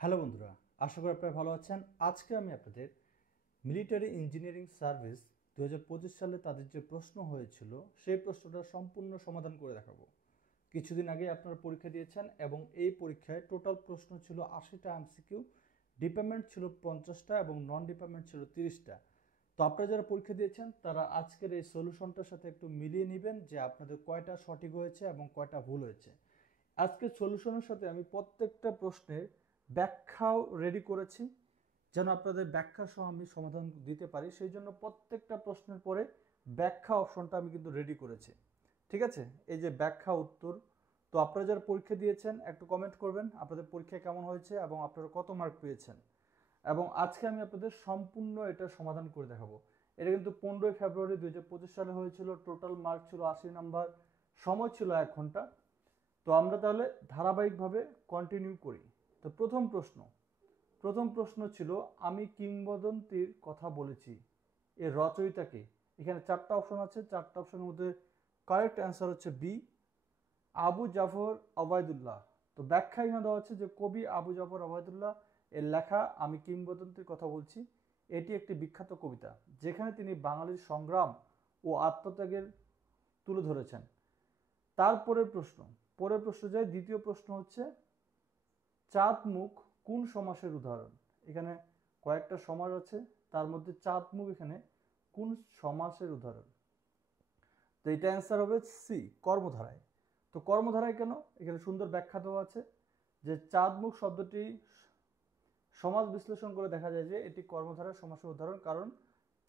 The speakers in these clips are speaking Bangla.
হ্যালো বন্ধুরা, আশা করি আপনারা ভালো আছেন। আজকে আমি আপনাদের মিলিটারি ইঞ্জিনিয়ারিং সার্ভিস 2025 সালে তাদের যে প্রশ্ন হয়েছিল সেই প্রশ্নটা সম্পূর্ণ সমাধান করে দেখাবো। কিছুদিন আগে আপনারা পরীক্ষা দিয়েছেন এবং এই পরীক্ষায় টোটাল প্রশ্ন ছিল 80টা এমসিকিউ, ডিপার্টমেন্ট ছিল 50টা এবং নন ডিপার্টমেন্ট ছিল 30টা। তো আপনারা যারা পরীক্ষা দিয়েছেন তারা আজকের এই সলিউশনটার সাথে একটু মিলিয়ে নেবেন যে আপনাদের কয়টা সঠিক হয়েছে এবং কয়টা ভুল হয়েছে। আজকের সলিউশনের সাথে আমি প্রত্যেকটা প্রশ্নের ব্যাখ্যাও রেডি করেছি, যেন আপনাদের ব্যাখ্যা সহ আমি সমাধান দিতে পারি। সেই জন্য প্রত্যেকটা প্রশ্নের পরে ব্যাখ্যা অপশনটা আমি কিন্তু রেডি করেছি। ঠিক আছে, এই যে ব্যাখ্যা উত্তর। তো আপনারা যারা পরীক্ষা দিয়েছেন একটু কমেন্ট করবেন আপনাদের পরীক্ষা কেমন হয়েছে এবং আপনারা কত মার্ক পেয়েছেন। এবং আজকে আমি আপনাদের সম্পূর্ণ এটা সমাধান করে দেখাবো। এটা কিন্তু 15ই ফেব্রুয়ারি 2025 সালে হয়েছিল। টোটাল মার্ক ছিল 80 নাম্বার, সময় ছিল 1 ঘন্টা। তো আমরা তাহলে ধারাবাহিকভাবে কন্টিনিউ করি। তো প্রথম প্রশ্ন ছিল, আমি কিংবদন্তির কথা বলেছি, এর রচয়িতা কে? এখানে 4টা অপশন আছে, 4টা অপশনের মধ্যে কারেক্ট অ্যান্সার হচ্ছে বি, আবু জাফর ওবায়দুল্লাহ। তো ব্যাখ্যা এখানে দেওয়া হচ্ছে যে কবি আবু জাফর ওবায়দুল্লাহ এর লেখা আমি কিংবদন্তির কথা বলছি এটি একটি বিখ্যাত কবিতা, যেখানে তিনি বাঙালির সংগ্রাম ও আত্মত্যাগের তুলে ধরেছেন। পরের প্রশ্ন যায়, দ্বিতীয় প্রশ্ন হচ্ছে, চাঁদ মুখ কোন সমাসের উদাহরণ? এখানে কয়েকটা সমাস আছে, তার মধ্যে চাঁদ মুখ এখানে কোন সমাসের উদাহরণ? তো এটা অ্যান্সার হবে সি, কর্মধারায়। তো কর্মধারায় কেন? এখানে সুন্দর ব্যাখ্যা দেওয়া আছে যে চাঁদ মুখ শব্দটি সমাজ বিশ্লেষণ করে দেখা যায় যে এটি কর্মধারায় সমাসের উদাহরণ, কারণ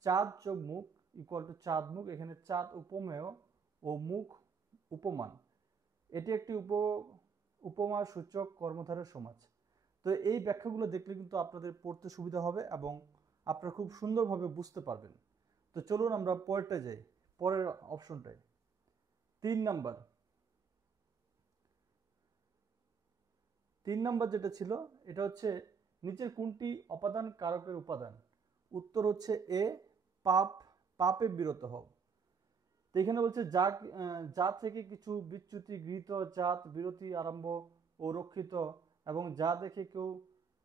চাঁদ যোগ মুখ ইকুয়াল টু চাঁদ মুখ। এখানে চাঁদ উপমেয় ও মুখ উপমান, এটি একটি উপমা সূচক কর্মধারের সমাজ। তো এই ব্যাখ্যাগুলো দেখলে কিন্তু আপনাদের পড়তে সুবিধা হবে এবং আপনারা খুব সুন্দরভাবে বুঝতে পারবেন। তো চলুন আমরা পরেরটা যাই, পরের অপশনটায় 3 নাম্বার যেটা ছিল এটা হচ্ছে, নিচের কোনটি অপাদান কারকের উপাদান? উত্তর হচ্ছে এ, পাপে বিরত হও। তো এখানে বলছে যা থেকে কিছু বিচ্যুতি গৃহীত, জাত বিরতি আরম্ভ ও রক্ষিত, এবং যা দেখে কেউ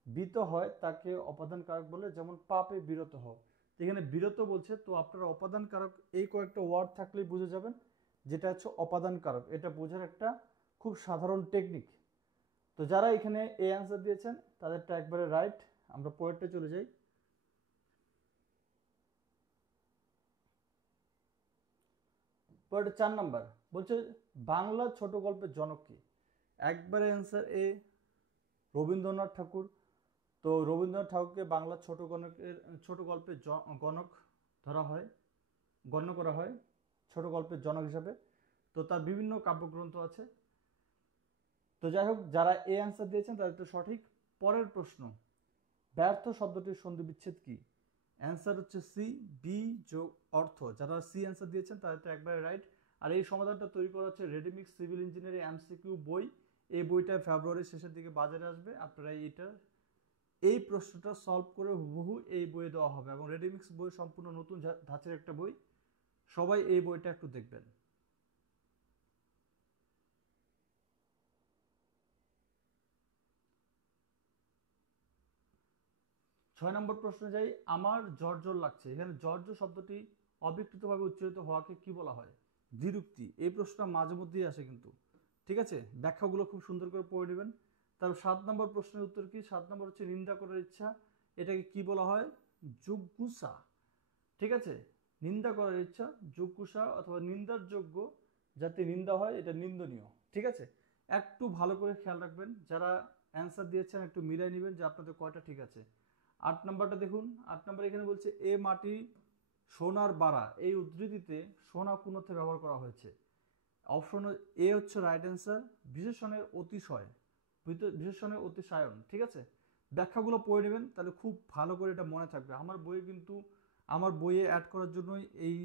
বিত হয় তাকে অপাদান কারক বলে, যেমন পাপে বিরত হও। এখানে বিরত বলছে, তো আপনারা অপাদান কারক এই কয়েকটা ওয়ার্ড থাকলেই বুঝে যাবেন যেটা হচ্ছে অপাদান কারক। এটা বোঝার একটা খুব সাধারণ টেকনিক। তো যারা এখানে এই অ্যান্সার দিয়েছেন তাদেরটা একবারে রাইট। আমরা পরেরটা চলে যাই। পরেরটা 4 নাম্বার বলছে, বাংলা ছোট গল্পের জনক কি? একবারে অ্যান্সার এ, রবীন্দ্রনাথ ঠাকুর। তো রবীন্দ্রনাথ ঠাকুরকে বাংলা ছোট গল্পের গণক ধরা হয়, গণ্য করা হয় ছোট গল্পের জনক হিসাবে। তো তার বিভিন্ন কাব্যগ্রন্থ আছে। তো যাই হোক, যারা এ অ্যান্সার দিয়েছেন তাদের তো সঠিক। পরের প্রশ্ন, ব্যর্থ শব্দটির সন্ধি বিচ্ছেদ কি? অ্যান্সার হচ্ছে সি, বি যোগ অর্থ। যারা সি অ্যান্সার দিয়েছেন তাদের তো একবারে রাইট। আর এই সমাধানটা তৈরি করা হচ্ছে রেডিমিক্স সিভিল ইঞ্জিনিয়ারিং এমসিকিউ বই। এই বইটা ফেব্রুয়ারির শেষের দিকে বাজারে আসবে। আপনারা এই প্রশ্নটা সলভ করে হুবহু এই বইয়ে দেওয়া হবে, এবং রেডিমিক্স বই সম্পূর্ণ নতুন ধাঁচের একটা বই। সবাই এই বইটা একটু দেখবেন। 6 নম্বর প্রশ্নে যাই, আমার জ্বর জ্বর লাগছে। এখানে জ্বর জ্বর শব্দটি অবিকৃতভাবে উচ্চারিত হওয়াকে কি বলা হয়? দ্বিরুক্তি। এই প্রশ্নটা মাঝে মধ্যেই আসে কিন্তু। ঠিক আছে, ব্যাখ্যাগুলো খুব সুন্দর করে পড়ে নেবেন। তার 7 নম্বর প্রশ্নের উত্তর কি? 7 নম্বর হচ্ছে নিন্দা করার ইচ্ছা। এটাকে কি বলা হয়? যোগ্যুসা। ঠিক আছে, নিন্দা করার ইচ্ছা যোগ্যুসা, অথবা নিন্দার যোগ্য যাতে নিন্দা হয় এটা নিন্দনীয়। ঠিক আছে, একটু ভালো করে খেয়াল রাখবেন, যারা অ্যান্সার দিয়েছেন একটু মিলাই নেবেন যে আপনাদের কয়টা ঠিক আছে। 8 নম্বরটা দেখুন। 8 নম্বর এখানে বলছে, এ মাটি সোনার বাড়া, এই উদ্ধৃতিতে সোনা কোন অর্থে ব্যবহার করা হয়েছে? অপশন এ হচ্ছে রাইট অ্যান্সার, বিশেষণের অতিশয়, বিশেষণের অতিশায়ন। ঠিক আছে, ব্যাখ্যাগুলো পড়ে নেবেন তাহলে খুব ভালো করে এটা মনে থাকবে। আমার বইয়ে অ্যাড করার জন্যই এই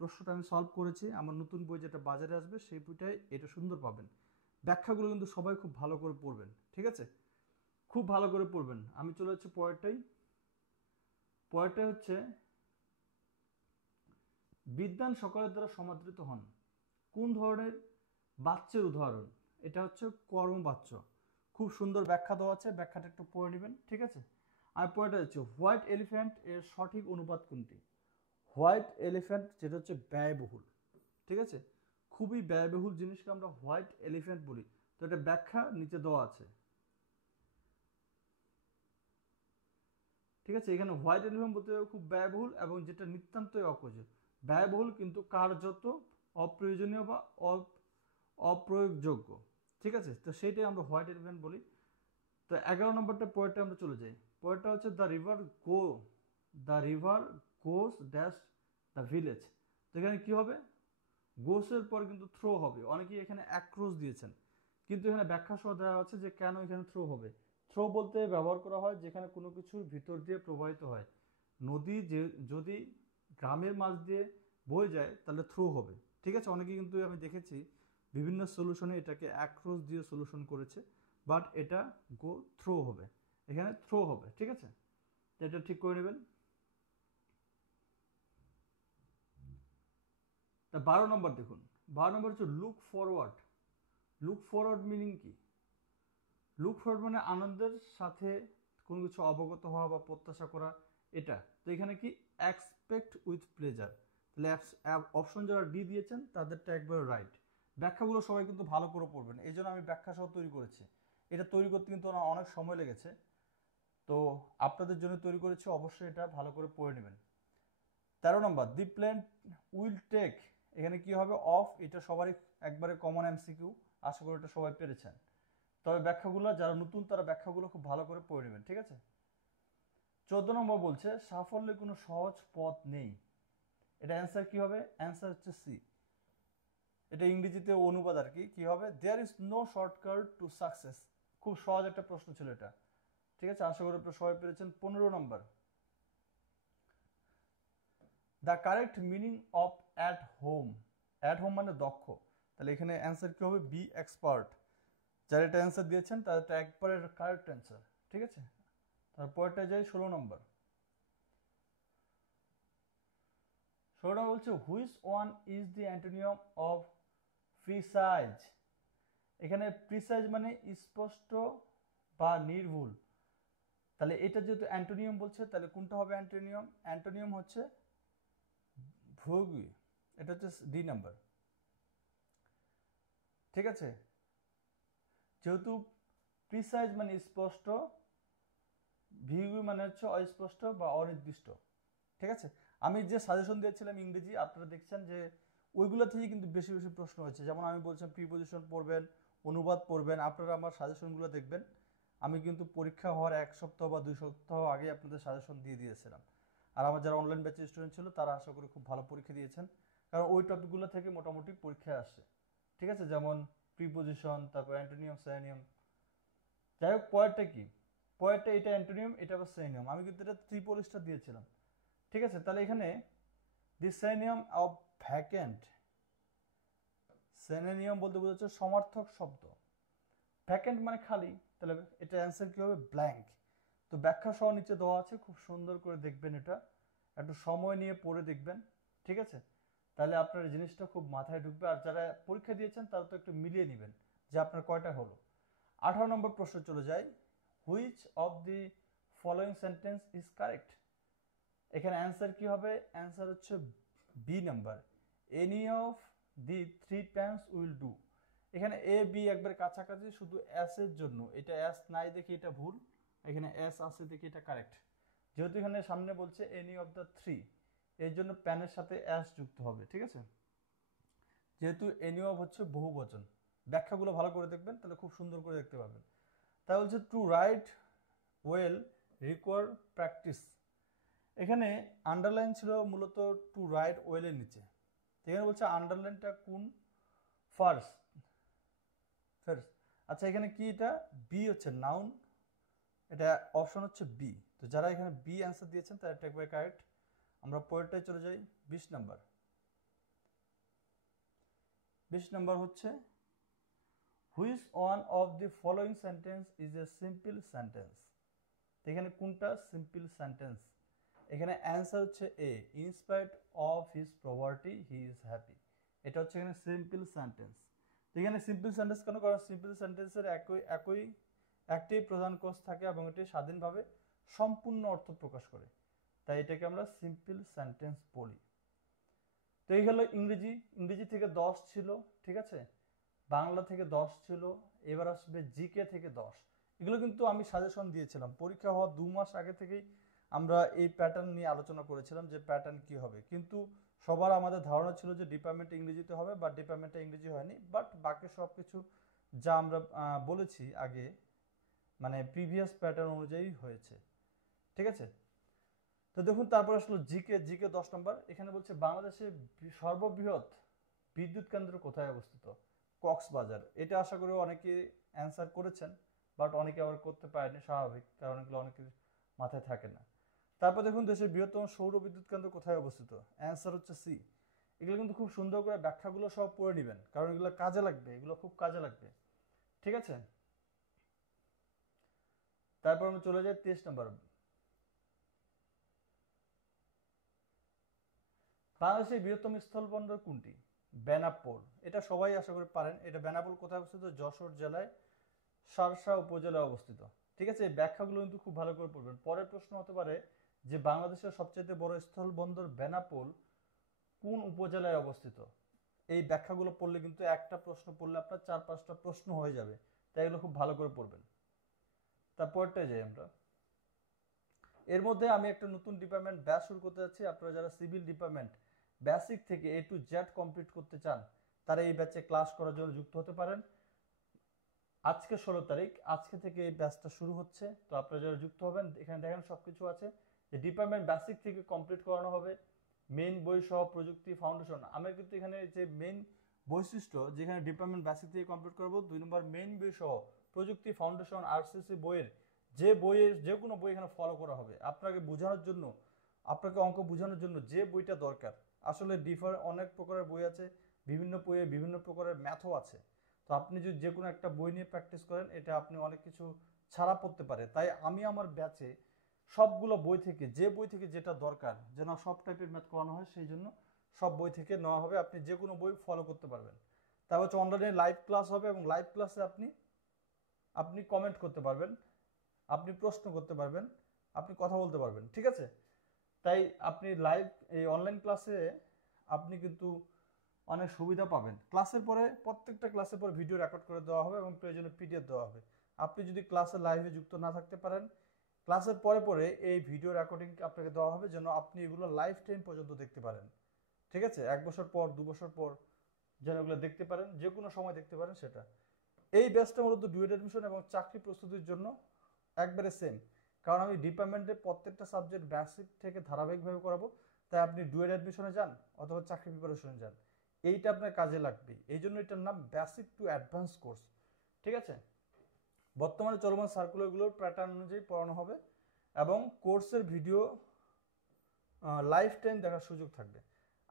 প্রশ্নটা আমি সলভ করেছি। আমার নতুন বই যেটা বাজারে আসবে সেই বইটায় এটা সুন্দর পাবেন। ব্যাখ্যাগুলো কিন্তু সবাই খুব ভালো করে পড়বেন। ঠিক আছে, খুব ভালো করে পড়বেন। আমি চলে যাচ্ছি পরেরটাই হচ্ছে, বিদ্বান সকলের দ্বারা সমাদৃত হন কোন ধরনের বাচ্যের উদাহরণ? এটা হচ্ছে কর্মবাচ্য। খুব সুন্দর ব্যাখ্যা দেওয়া আছে, ব্যাখ্যাটা একটু পড়ে নেবেন, ঠিক আছে। আর পরেরটা হচ্ছে হোয়াইট এলিফ্যান্ট এর সঠিক অনুপাত কোনটি? হোয়াইট এলিফ্যান্ট যেটা হচ্ছে ব্যয়বহুল, ঠিক আছে, খুবই ব্যয়বহুল জিনিসকে আমরা হোয়াইট এলিফ্যান্ট বলি। তো এটা ব্যাখ্যা নিচে দেওয়া আছে, ঠিক আছে। এখানে হোয়াইট এলিফ্যান্ট বলতে খুব ব্যয়বহুল এবং যেটা নিতান্তই অকোজ, ব্যয়বহুল কিন্তু কার্যত অপ্রয়োজনীয় বা অপ্রয়োগযোগ্য, ঠিক আছে। তো সেইটাই আমরা হোয়াইট এলিফ্যান্ট বলি। তো 11 নম্বরটা পয়েন্টে আমরা চলে যাই। পয়েন্টটা হচ্ছে the river goes dash the village. তো এখানে কি হবে? গোসের পর কিন্তু থ্রো হবে। অনেকেই এখানে অ্যাক্রস দিয়েছেন, কিন্তু এখানে ব্যাখ্যা সহ দেওয়া আছে যে কেন এখানে থ্রো হবে। থ্রো বলতে ব্যবহার করা হয় যেখানে কোনো কিছুর ভিতর দিয়ে প্রবাহিত হয়। নদী যে যদি গ্রামের মাঝ দিয়ে বয়ে যায় তাহলে থ্রো হবে, ঠিক আছে। অনেকে কিন্তু আমি দেখেছি বিভিন্ন সলিউশনে এটাকে অ্যাক্রস দিয়ে সলিউশন করেছে, বাট এটা থ্রো হবে, এখানে থ্রো হবে, ঠিক আছে। এটা ঠিক করে নেবেন। তা 12 নম্বর দেখুন, 12 নম্বর হচ্ছে look forward. Look forward meaning কি? লুক ফরওয়ার্ড মানে আনন্দের সাথে কোনো কিছু অবগত হওয়া বা প্রত্যাশা করা, এটা। তো এখানে কি এক্সপেক্ট উইথ প্লেজার, তাহলে অপশন যারা ডি দিয়েছেন তাদেরটা একবার রাইট। ব্যাখ্যাগুলো সবাই কিন্তু ভালো করে পড়বেন, এই জন্য আমি ব্যাখ্যা সহ তৈরি করেছি। এটা তৈরি করতে কিন্তু অনেক সময় লেগেছে, তো আপনাদের জন্য তৈরি করেছি, অবশ্যই এটা ভালো করে পড়ে নেবেন। 13 নম্বর দি প্ল্যান উইল টেক, এখানে কি হবে? অফ। এটা সবারই একবারে কমন এমসিকিউ, আশা করি এটা সবাই পেরেছেন। তবে ব্যাখ্যাগুলো যারা নতুন তারা ব্যাখ্যাগুলো খুব ভালো করে পড়ে নেবেন, ঠিক আছে। 14 নম্বর বলছে সাফল্যের কোনো সহজ পথ নেই। এটা অ্যান্সার কি হবে? অ্যান্সার হচ্ছে সি। এটা ইংরেজিতে অনুবাদ আর কি, কি হবে? There is no shortcut to success. খুব সহজ একটা প্রশ্ন ছিল এটা, ঠিক আছে। আশা করি আপনারা সবাই পেরেছেন। 15 number, the correct meaning of at home. At home মানে দক্ষ, তাহলে এখানে অ্যান্সার কি হবে? B expert. যারা এটা অ্যান্সার দিয়েছেন তাদেরটা একবারে কারেক্ট অ্যান্সার, ঠিক আছে। তারপরটা যাই 16 নম্বর। 16 নম্বর বলছে which one is the antonym of precise. এখানে প্রিসাইজ মানে স্পষ্ট বা নির্ভুল, তাহলে এটা যেহেতু অ্যান্টোনিয়াম বলছে তাহলে কোনটা হবে অ্যান্টোনিয়াম? অ্যান্টোনিয়াম হচ্ছে ভোগী, এটা হচ্ছে ডি নাম্বার, ঠিক আছে। যেহেতু প্রিসাইজ মানে স্পষ্ট, ভিগু মানে হচ্ছে অস্পষ্ট বা অনির্দিষ্ট, ঠিক আছে। আমি যে সাজেশন দিয়েছিলাম ইংরেজি, আপনারা দেখছেন যে ওইগুলো থেকে কিন্তু বেশি বেশি প্রশ্ন হয়েছে। যেমন আমি বলছিলাম প্রিপোজিশন পড়বেন, অনুবাদ পড়বেন, আপনারা আমার সাজেশনগুলো দেখবেন। আমি কিন্তু পরীক্ষা হওয়ার 1 সপ্তাহ বা 2 সপ্তাহ আগে আপনাদের সাজেশন দিয়ে দিয়েছিলাম। আর আমার যারা অনলাইন ব্যাচের স্টুডেন্ট ছিল তারা আশা করি খুব ভালো পরীক্ষা দিয়েছেন, কারণ ওই টপিকগুলো থেকে মোটামুটি পরীক্ষায় আসে, ঠিক আছে। যেমন প্রিপোজিশন, তারপর অ্যান্টোনিয়াম, সিনোনিম। যাই হোক, পয়েরটা কি? পয়েরটা এটা অ্যান্টোনিয়াম, এটা আবার সিনোনিম। আমি কিন্তু এটা ট্রিপল স্টার দিয়েছিলাম, ঠিক আছে। তাহলে এখানে দি সিনোনিম অফ ভ্যাকেন্ট, সিনোনিম বলতে বোঝাচ্ছে সমার্থক শব্দ, ভ্যাকেন্ট মানে খালি, তাহলে এটা অ্যান্সার কি হবে? ব্ল্যাঙ্ক। তো ব্যাখ্যা সহ নিচে দেওয়া আছে, খুব সুন্দর করে দেখবেন, এটা একটু সময় নিয়ে পড়ে দেখবেন, ঠিক আছে। তাহলে আপনার জিনিসটা খুব মাথায় ঢুকবে। আর যারা পরীক্ষা দিয়েছেন তারা তো একটু মিলিয়ে নেবেন যে আপনার কয়টা হলো। 18 নম্বর প্রশ্ন চলে যায়, which of the following sentence is correct. এখানে অ্যান্সার কি হবে? অ্যান্সার হচ্ছে B number, any of the three times will do. এখানে এ বি একবার কাছাকাছি, শুধু এস এর জন্য, এটা এস নাই দেখে এটা ভুল, এখানে এস আছে দেখে এটা কারেক্ট। যেহেতু এখানে সামনে বলছে এনি অফ দ্য থ্রি, এর জন্য প্যানের সাথে এস যুক্ত হবে, ঠিক আছে। যেহেতু এনি অফ হচ্ছে বহুবচন, ব্যাখ্যাগুলো ভালো করে দেখবেন তাহলে খুব সুন্দর করে দেখতে পাবেন। তাই বলছে to write well require practice. এখানে আন্ডারলাইন ছিল মূলত টু রাইট ওয়েলের নিচে, এখানে বলছে আন্ডারলাইনটা কোন? First, first. আচ্ছা এখানে কি? এটা বি হচ্ছে নাউন, এটা অপশন হচ্ছে বি। তো যারা এখানে বি অ্যান্সার দিয়েছেন তারা এটা একবার কারেক্ট। আমরা পরেরটায় চলে যাই, 20 নাম্বার। 20 নাম্বার হচ্ছে which one of the following sentence is a simple sentence. এখানে কোনটা সিম্পল সেন্টেন্স? এখানে অ্যান্সার হচ্ছে A, in spite of his poverty he is happy. এটা হচ্ছে এখানে সিম্পল সেন্টেন্স। তো এখানে সিম্পল সেন্টেন্স কেন? কারণ সিম্পল সেন্টেন্সের একই একটি প্রধান কোষ থাকে এবং এটি স্বাধীনভাবে সম্পূর্ণ অর্থ প্রকাশ করে, তাই এটাকে আমরা সিম্পল সেন্টেন্স বলি। তো এই হলো ইংরেজি। ইংরেজি থেকে 10 ছিল, ঠিক আছে, বাংলা থেকে 10 ছিল, এবার আসবে জিকে থেকে 10। এগুলো কিন্তু আমি সাজেশন দিয়েছিলাম পরীক্ষা হওয়ার 2 মাস আগে থেকেই। আমরা এই প্যাটার্ন নিয়ে আলোচনা করেছিলাম যে প্যাটার্ন কি হবে, কিন্তু সবার আমাদের ধারণা ছিল যে ডিপার্টমেন্টে ইংরেজিতে হবে, বাট ডিপার্টমেন্টে ইংরেজি হয়নি। বাট বাকি সব কিছু যা আমরা বলেছি আগে, মানে প্রিভিয়াস প্যাটার্ন অনুযায়ী হয়েছে, ঠিক আছে। তো দেখুন তারপর আসলো জিকে। জিকে 10 নম্বর। এখানে বলছে বাংলাদেশের সর্ববৃহৎ বিদ্যুৎ কেন্দ্র কোথায় অবস্থিত? কক্সবাজার। এটা আশা করি অনেকে অ্যান্সার করেছেন, বাট অনেকে আবার করতে পারেনি, স্বাভাবিক, কারণ এগুলো অনেকের মাথায় থাকে না। তারপর দেখুন দেশের বৃহত্তম সৌর বিদ্যুৎ কেন্দ্র কোথায় অবস্থিত? অ্যান্সার হচ্ছে সি। এগুলো কিন্তু খুব সুন্দর করে ব্যাখ্যাগুলো সব পড়ে নেবেন, কারণ এগুলো কাজে লাগবে, এগুলো খুব কাজে লাগবে, ঠিক আছে। তারপর আমরা চলে যাই 23 নম্বর। বাংলাদেশের বৃহত্তম স্থলবন্দর কোনটি? বেনাপোল। এটা সবাই আশা করি পারেন। এটা বেনাপোল কোথায় অবস্থিত? যশোর জেলায় শার্শা উপজেলায় অবস্থিত, ঠিক আছে। এই ব্যাখ্যাগুলো কিন্তু খুব ভালো করে পড়বেন। পরের প্রশ্ন হতে পারে যে বাংলাদেশের সবচেয়ে বড় স্থলবন্দর বেনাপোল কোন উপজেলায় অবস্থিত? এই ব্যাখ্যাগুলো পড়লে কিন্তু একটা প্রশ্ন পড়লে আপনার 4-5টা প্রশ্ন হয়ে যাবে, তাই এগুলো খুব ভালো করে পড়বেন। তারপরটাই যাই আমরা। এর মধ্যে আমি একটা নতুন ডিপার্টমেন্ট ব্যাচ শুরু করতে যাচ্ছি। আপনারা যারা সিভিল ডিপার্টমেন্ট বেসিক থেকে A to Z কমপ্লিট করতে চান, তারা এই ব্যাচে ক্লাস করার জন্য যুক্ত হতে পারেন। আজকে 16 তারিখ, আজকে থেকে এই ব্যাচটা শুরু হচ্ছে। তো আপনারা যারা যুক্ত হবেন, এখানে দেখেন সবকিছু আছে যে ডিপার্টমেন্ট বেসিক থেকে কমপ্লিট করানো হবে, মেইন বই সহ প্রযুক্তি ফাউন্ডেশন। আমি কিন্তু এখানে যে মেইন বৈশিষ্ট্য, যেখানে ডিপার্টমেন্ট বেসিক থেকে কমপ্লিট করবো, 2 নম্বর মেইন বই সহ প্রযুক্তি ফাউন্ডেশন আরসিসি বইয়ের যে কোনো বই এখানে ফলো করা হবে আপনাকে বোঝানোর জন্য, আপনাকে অঙ্ক বোঝানোর জন্য যে বইটা দরকার। আসলে অনেক প্রকারের বই আছে, বিভিন্ন বইয়ে বিভিন্ন প্রকারের ম্যাথও আছে। তো আপনি যদি যে কোনো একটা বই নিয়ে প্র্যাকটিস করেন, এটা আপনি অনেক কিছু ছাড়া পড়তে পারে। তাই আমি আমার ব্যাচে সবগুলো বই থেকে, যে বই থেকে যেটা দরকার, যেন সব টাইপের ম্যাথ করানো হয়, সেই জন্য সব বই থেকে নেওয়া হবে। আপনি যে কোনো বই ফলো করতে পারবেন। তারপর হচ্ছে অনলাইনে লাইভ ক্লাস হবে, এবং লাইভ ক্লাসে আপনি কমেন্ট করতে পারবেন, আপনি প্রশ্ন করতে পারবেন, আপনি কথা বলতে পারবেন, ঠিক আছে। তাই আপনি লাইভ এই অনলাইন ক্লাসে আপনি কিন্তু অনেক সুবিধা পাবেন। ক্লাসের পরে, প্রত্যেকটা ক্লাসের পরে ভিডিও রেকর্ড করে দেওয়া হবে এবং প্রয়োজনে পিডিএফ দেওয়া হবে। আপনি যদি ক্লাসে লাইভে যুক্ত না থাকতে পারেন, ক্লাসের পরে পরে এই ভিডিও রেকর্ডিং আপনাকে দেওয়া হবে, যেন আপনি এগুলো লাইফ টাইম পর্যন্ত দেখতে পারেন, ঠিক আছে। 1 বছর পর, 2 বছর পর যেন এগুলো দেখতে পারেন, যে কোনো সময় দেখতে পারেন সেটা। এই ব্যাচটা মূলত ডুয়েট অ্যাডমিশন এবং চাকরি প্রস্তুতির জন্য একবারে সেম, কারণ আমি ডিপার্টমেন্টের প্রত্যেকটা সাবজেক্ট বেসিক থেকে ধারাবাহিকভাবে করাবো। তাই আপনি ডুয়েট অ্যাডমিশনে যান অথবা চাকরি প্রিপারেশনে যান, এইটা আপনার কাজে লাগবে। এই জন্য এটার নাম বেসিক টু অ্যাডভান্স কোর্স, ঠিক আছে। বর্তমানে চলমান সার্কুলারগুলোর প্যাটার্ন অনুযায়ী পড়ানো হবে এবং কোর্সের ভিডিও লাইফ টাইম দেখার সুযোগ থাকবে।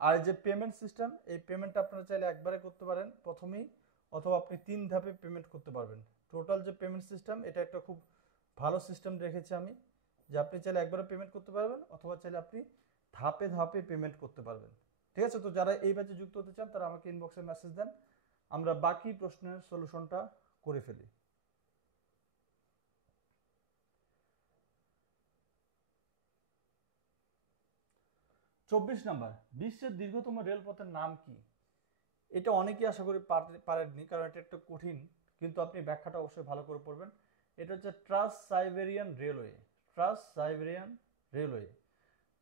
আর যে পেমেন্ট সিস্টেম, এই পেমেন্টটা আপনারা চাইলে একবারে করতে পারেন প্রথমেই, অথবা আপনি 3 ধাপে পেমেন্ট করতে পারবেন। টোটাল যে পেমেন্ট সিস্টেম, এটা একটা খুব ভালো সিস্টেম রেখেছি আমি, যে আপনি চাইলে একবারে পেমেন্ট করতে পারবেন, অথবা চাইলে আপনি ধাপে ধাপে পেমেন্ট করতে পারবেন, ঠিক আছে। তো যারা এই ব্যাচে যুক্ত হতে চান, তারা আমাকে ইনবক্সে মেসেজ দেন, আমরা বাকি প্রশ্নের সলিউশনটা করে ফেলি। 24 নাম্বার, বিশ্বের দীর্ঘতম রেলপথের নাম কি? এটা অনেকেই আশা করি পারেননি, কারণ এটা একটা কঠিন, কিন্তু আপনি ব্যাখ্যাটা অবশ্যই ভালো করে পড়বেন। এটা হচ্ছে trans Siberian railway. Trans Siberian railway.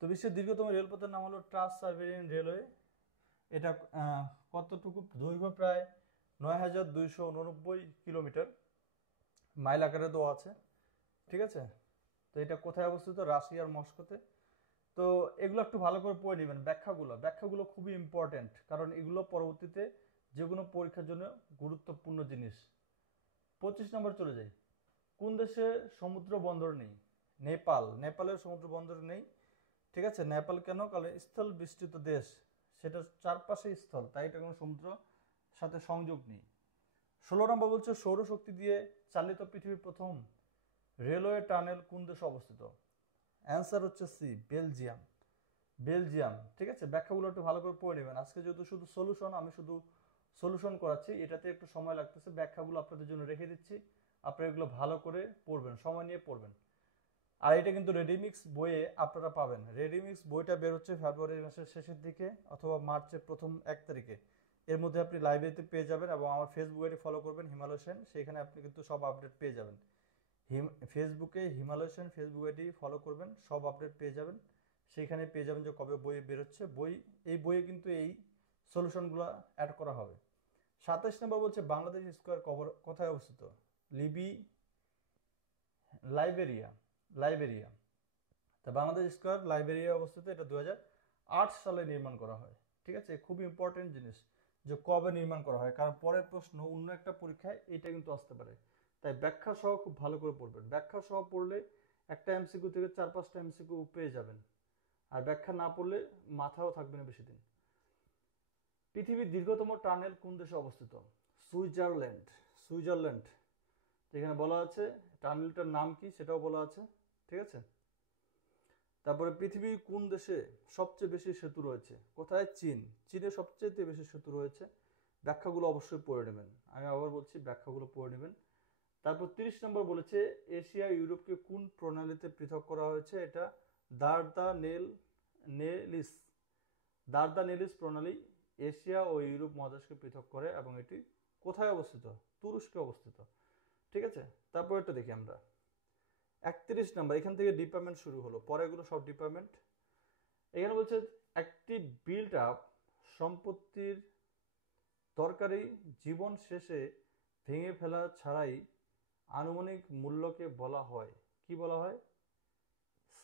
তো বিশ্বের দীর্ঘতম রেলপথের নাম হলো ট্রান্স সাইবেরিয়ান রেলওয়ে। এটা কতটুকু দৈর্ঘ্য? প্রায় 9289 কিলোমিটার, মাইল আকারে দেওয়া আছে, ঠিক আছে। তো এটা কোথায় অবস্থিত? রাশিয়ার মস্কোতে। তো এগুলো একটু ভালো করে পড়ে নেবেন। ব্যাখ্যাগুলো খুবই ইম্পর্টেন্ট, কারণ এগুলো পরবর্তীতে যে কোনো পরীক্ষার জন্য গুরুত্বপূর্ণ জিনিস। 25 নম্বর চলে যাই। কোন দেশে সমুদ্র বন্দর নেই? নেপাল। নেপালের সমুদ্র বন্দর নেই, ঠিক আছে। নেপাল কেন? কারণ স্থল বিস্তৃত দেশ, সেটা চারপাশে স্থল, তাই এটা কোনো সমুদ্র সাথে সংযোগ নেই। 16 নম্বর বলছে সৌরশক্তি দিয়ে চালিত পৃথিবীর প্রথম রেলওয়ে টানেল কোন দেশে অবস্থিত? অ্যান্সার হচ্ছে সি, বেলজিয়াম। বেলজিয়াম, ঠিক আছে। ব্যাখ্যাগুলো একটু ভালো করে পড়ে নেবেন। আজকে যেহেতু শুধু সলিউশন, আমি শুধু সলিউশন করাচ্ছি, এটাতে একটু সময় লাগতেছে, ব্যাখ্যাগুলো আপনাদের জন্য রেখে দিচ্ছি। আপনারা এগুলো ভালো করে পড়বেন, সময় নিয়ে পড়বেন। আর এটা কিন্তু রেডিমিক্স বইয়ে আপনারা পাবেন। রেডিমিক্স বইটা বের হচ্ছে ফেব্রুয়ারি মাসের শেষের দিকে অথবা মার্চের প্রথম 1 তারিখে। এর মধ্যে আপনি লাইব্রেরিতে পেয়ে যাবেন এবং আমার ফেসবুক আইডি ফলো করবেন হিমালয় সেন, সেখানে আপনি কিন্তু সব আপডেট পেয়ে যাবেন। ফেসবুকে Himalaya Sen Facebook ID follow করবেন, সব আপডেট পেয়ে যাবেন। সেইখানে পেয়ে যাবেন যে কবে বই বেরোচ্ছে। এই বইয়ে কিন্তু এই সলিউশনগুলো অ্যাড করা হবে। 27 নম্বর বলছে বাংলাদেশ স্কোয়ার কোথায় অবস্থিত? লিবি লাইবেরিয়া লাইবেরিয়া তা বাংলাদেশ স্কোয়ার লাইবেরিয়া অবস্থিত। এটা 2008 সালে নির্মাণ করা হয়। ঠিক আছে, খুবই ইম্পর্টেন্ট জিনিস যে কবে নির্মাণ করা হয়, কারণ পরের প্রশ্ন অন্য একটা পরীক্ষায় এটা কিন্তু আসতে পারে। তাই ব্যাখ্যা সহ খুব ভালো করে পড়বেন। ব্যাখ্যা সহ পড়লে একটা এমসিকিউ থেকে 4-5টা এমসিকিউ পেয়ে যাবেন, আর ব্যাখ্যা না পড়লে মাথাও থাকবে না বেশি দিন। পৃথিবীর দীর্ঘতম টানেল কোন দেশে অবস্থিত? সুইজারল্যান্ড। সুইজারল্যান্ড যেখানে বলা আছে টানেলটার নাম কি সেটাও বলা আছে। ঠিক আছে, তারপরে পৃথিবীর কোন দেশে সবচেয়ে বেশি সেতু রয়েছে? কোথায়? চীন। চীনে সবচেয়ে বেশি সেতু রয়েছে। ব্যাখ্যাগুলো অবশ্যই পড়ে নেবেন, আমি আবার বলছি ব্যাখ্যাগুলো পড়ে নেবেন। তারপর 30 নম্বর বলেছে এশিয়া ইউরোপকে কোন প্রণালীতে পৃথক করা হয়েছে? এটা দার্দানেলিস দার্দানেলিস প্রণালী এশিয়া ও ইউরোপ মহাদেশকে পৃথক করে এবং এটি কোথায় অবস্থিত? তুরস্কে অবস্থিত। ঠিক আছে, তারপর এটা দেখি আমরা 31 নম্বর। এখান থেকে ডিপার্টমেন্ট শুরু হলো, পরে এগুলো সব ডিপার্টমেন্ট। এখানে বলছে একটি বিল্ড আপ সম্পত্তির দরকারি জীবন শেষে ভেঙে ফেলা ছাড়াই আনুমানিক মূল্যকে বলা হয় কি? বলা হয়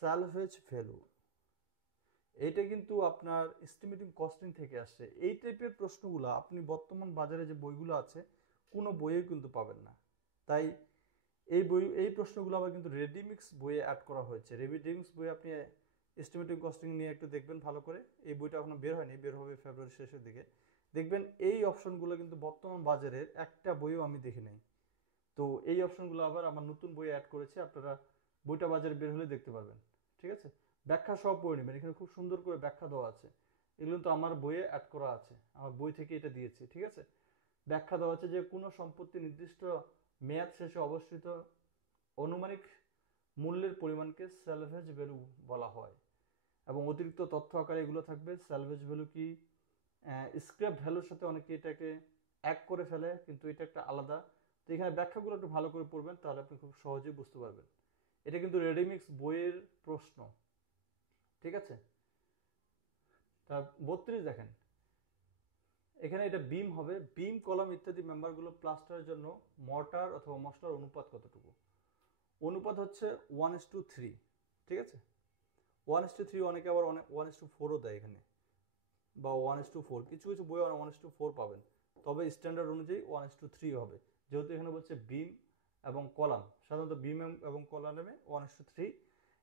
স্যালভেজ ভ্যালু। এইটা কিন্তু আপনার এস্টিমেটিং কস্টিং থেকে আসছে। এই টাইপের প্রশ্নগুলো আপনি বর্তমান বাজারে যে বইগুলো আছে কোনো বইয়ে কিন্তু পাবেন না। তাই এই প্রশ্নগুলো আবার কিন্তু রেডিমিক্স বইয়ে অ্যাড করা হয়েছে। রেডিমিক্স বইয়ে আপনি এস্টিমেটিং কস্টিং নিয়ে একটু দেখবেন ভালো করে। এই বইটা এখনো বের হয়নি, বের হবে ফেব্রুয়ারি শেষের দিকে। দেখবেন এই অপশনগুলো কিন্তু বর্তমান বাজারের একটা বইও আমি দেখি নাই। তো এই অপশনগুলো আবার আমার নতুন বইয়ে অ্যাড করেছে, আপনারা বইটা বাজারে বের হলে দেখতে পারবেন। ঠিক আছে, ব্যাখ্যা সব পড়ে নেবেন, এখানে খুব সুন্দর করে ব্যাখ্যা দেওয়া আছে। এগুলো তো আমার বইয়ে অ্যাড করা আছে, আমার বই থেকে এটা দিয়েছি। ঠিক আছে, ব্যাখ্যা দেওয়া আছে যে কোনো সম্পত্তি নির্দিষ্ট মেয়াদ শেষে অবস্থিত অনুমানিক মূল্যের পরিমাণকে স্যালভেজ ভ্যালু বলা হয় এবং অতিরিক্ত তথ্য আকারে এগুলো থাকবে। স্যালভেজ ভ্যালু কি? স্ক্র্যাপ ভ্যালুর সাথে অনেকে এটাকে এক করে ফেলে, কিন্তু এটা একটা আলাদা। তো এখানে ব্যাখ্যাগুলো একটু ভালো করে পড়বেন, তাহলে আপনি খুব সহজেই বুঝতে পারবেন। এটা কিন্তু রেডিমিক্স বইয়ের প্রশ্ন। ঠিক আছে, তা 32 দেখেন, এখানে এটা বিম হবে। বিম কলাম ইত্যাদি মেম্বারগুলো প্লাস্টারের জন্য মর্টার অথবা মশলার অনুপাত কতটুকু? অনুপাত হচ্ছে 1:3। ঠিক আছে, 1:3, অনেকে আবার 1:4ও দেয় এখানে, বা 1:4, কিছু কিছু বই 1:4 পাবেন। তবে স্ট্যান্ডার্ড অনুযায়ী 1:3 হবে, যেহেতু এখানে বলছে বিম এবং কলাম। সাধারণত বিম এবং কলামে 1:3,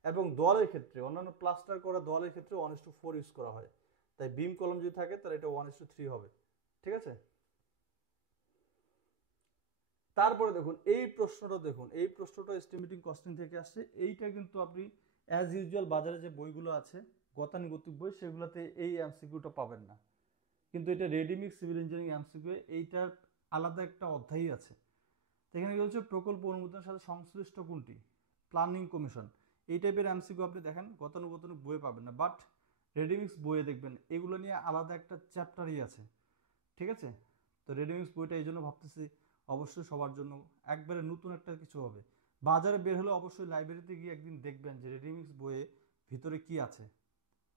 এবং দেওয়ালের ক্ষেত্রে অন্যান্য প্লাস্টার করা দেওয়ালের ক্ষেত্রে 1:4 ইউজ করা হয়। তাই বিম কলম যদি থাকে তাহলে এটা 1:3 হবে। ঠিক আছে, তারপরে দেখুন এই প্রশ্নটা এস্টিমেটিং কস্টিং থেকে আসছে। এইটা কিন্তু আপনি অ্যাজ ইউজুয়াল বাজারে যে বইগুলো আছে গতানুগতিক বই সেগুলোতে এই এমসিকিউটা পাবেন না, কিন্তু এটা রেডিমিক্স সিভিল ইঞ্জিনিয়ারিং এমসিকিউ, এইটার আলাদা একটা অধ্যায়ই আছে। এখানে কি হচ্ছে প্রকল্প অনুমোদনের সাথে সংশ্লিষ্ট কোনটি? Planning commission. এই টাইপের এমসিকিউ আপনি দেখেন গতানুগতিক বইয়ে পাবেন না, বাট রেডিমিক্স বইয়ে দেখবেন এগুলো নিয়ে আলাদা একটা চ্যাপ্টারই আছে। ঠিক আছে, তো রেডিমিক্স বইটা এই জন্য ভাবতেছি অবশ্যই সবার জন্য একবারে নতুন একটা কিছু হবে। বাজারে বের হলে অবশ্যই লাইব্রেরিতে গিয়ে একদিন দেখবেন যে রেডিমিক্স বইয়ে ভিতরে কি আছে।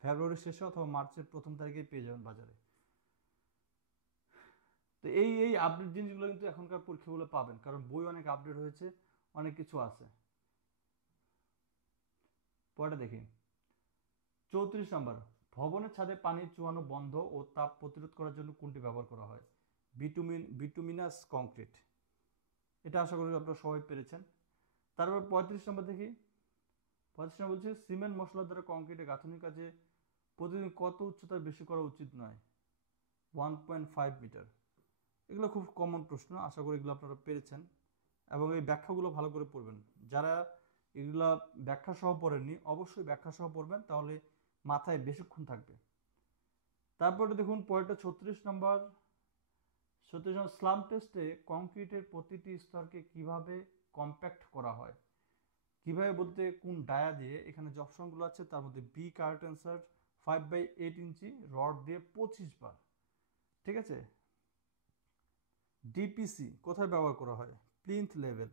ফেব্রুয়ারির শেষে অথবা মার্চের প্রথম তারিখে পেয়ে যাবেন বাজারে। তো এই আপডেট জিনিসগুলো কিন্তু এখনকার পরীক্ষাগুলো পাবেন, কারণ বই অনেক আপডেট হয়েছে, অনেক কিছু আছে। পরেটা দেখি 34 নম্বর। ভবনের ছাদে পানি চুয়ানো বন্ধ ও তাপ প্রতিরোধ করার জন্য কোনটি ব্যবহার করা হয়? Bituminous concrete. এটা আশা করি আপনারা সবাই পেরেছেন। তারপর 35 নম্বর দেখি। 35 নম্বর বলছে সিমেন্ট মশলা দ্বারা কংক্রিটের গাঁথনির কাজে প্রতিদিন কত উচ্চতার বেশি করা উচিত নয়? 1.5 মিটার। এগুলো খুব কমন প্রশ্ন, আশা করি এগুলো আপনারা পেরেছেন এবং এই ব্যাখ্যাগুলো ভালো করে পড়বেন। যারা এগুলা ব্যাখ্যা সহ পড়েননি অবশ্যই ব্যাখ্যা সহ পড়বেন, তাহলে মাথায় বেশিক্ষণ থাকবে। তারপরে দেখুন পরেরটা 36 নম্বর। স্লাম টেস্টে কংক্রিটের প্রতিটি স্তরকে কিভাবে কম্প্যাক্ট করা হয়। কিভাবে বলতে কোন ডায়া দিয়ে, এখানে যে অপশনগুলো আছে তার মধ্যে বি কারেক্ট অ্যান্সার 5/8 ইঞ্চি রড দিয়ে 25 বার। ঠিক আছে। ডিপিসি কোথায় ব্যবহার করা হয়? Plinth level.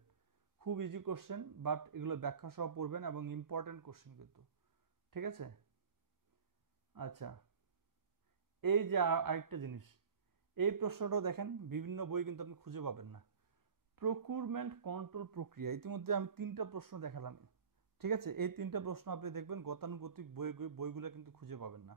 খুব ইজি কোশ্চেন, বাট এগুলো ব্যাখ্যা সহ পড়বেন এবং ইম্পর্টেন্ট কোশ্চেন কিন্তু। ঠিক আছে। আচ্ছা, এই যে আরেকটা জিনিস, এই প্রশ্নটাও দেখেন বিভিন্ন বই কিন্তু আপনি খুঁজে পাবেন না। প্রকিউরমেন্ট কন্ট্রোল প্রক্রিয়া, ইতিমধ্যে আমি 3টা প্রশ্ন দেখালাম। ঠিক আছে, এই 3টা প্রশ্ন আপনি দেখবেন গতানুগতিক বইগুলো কিন্তু খুঁজে পাবেন না।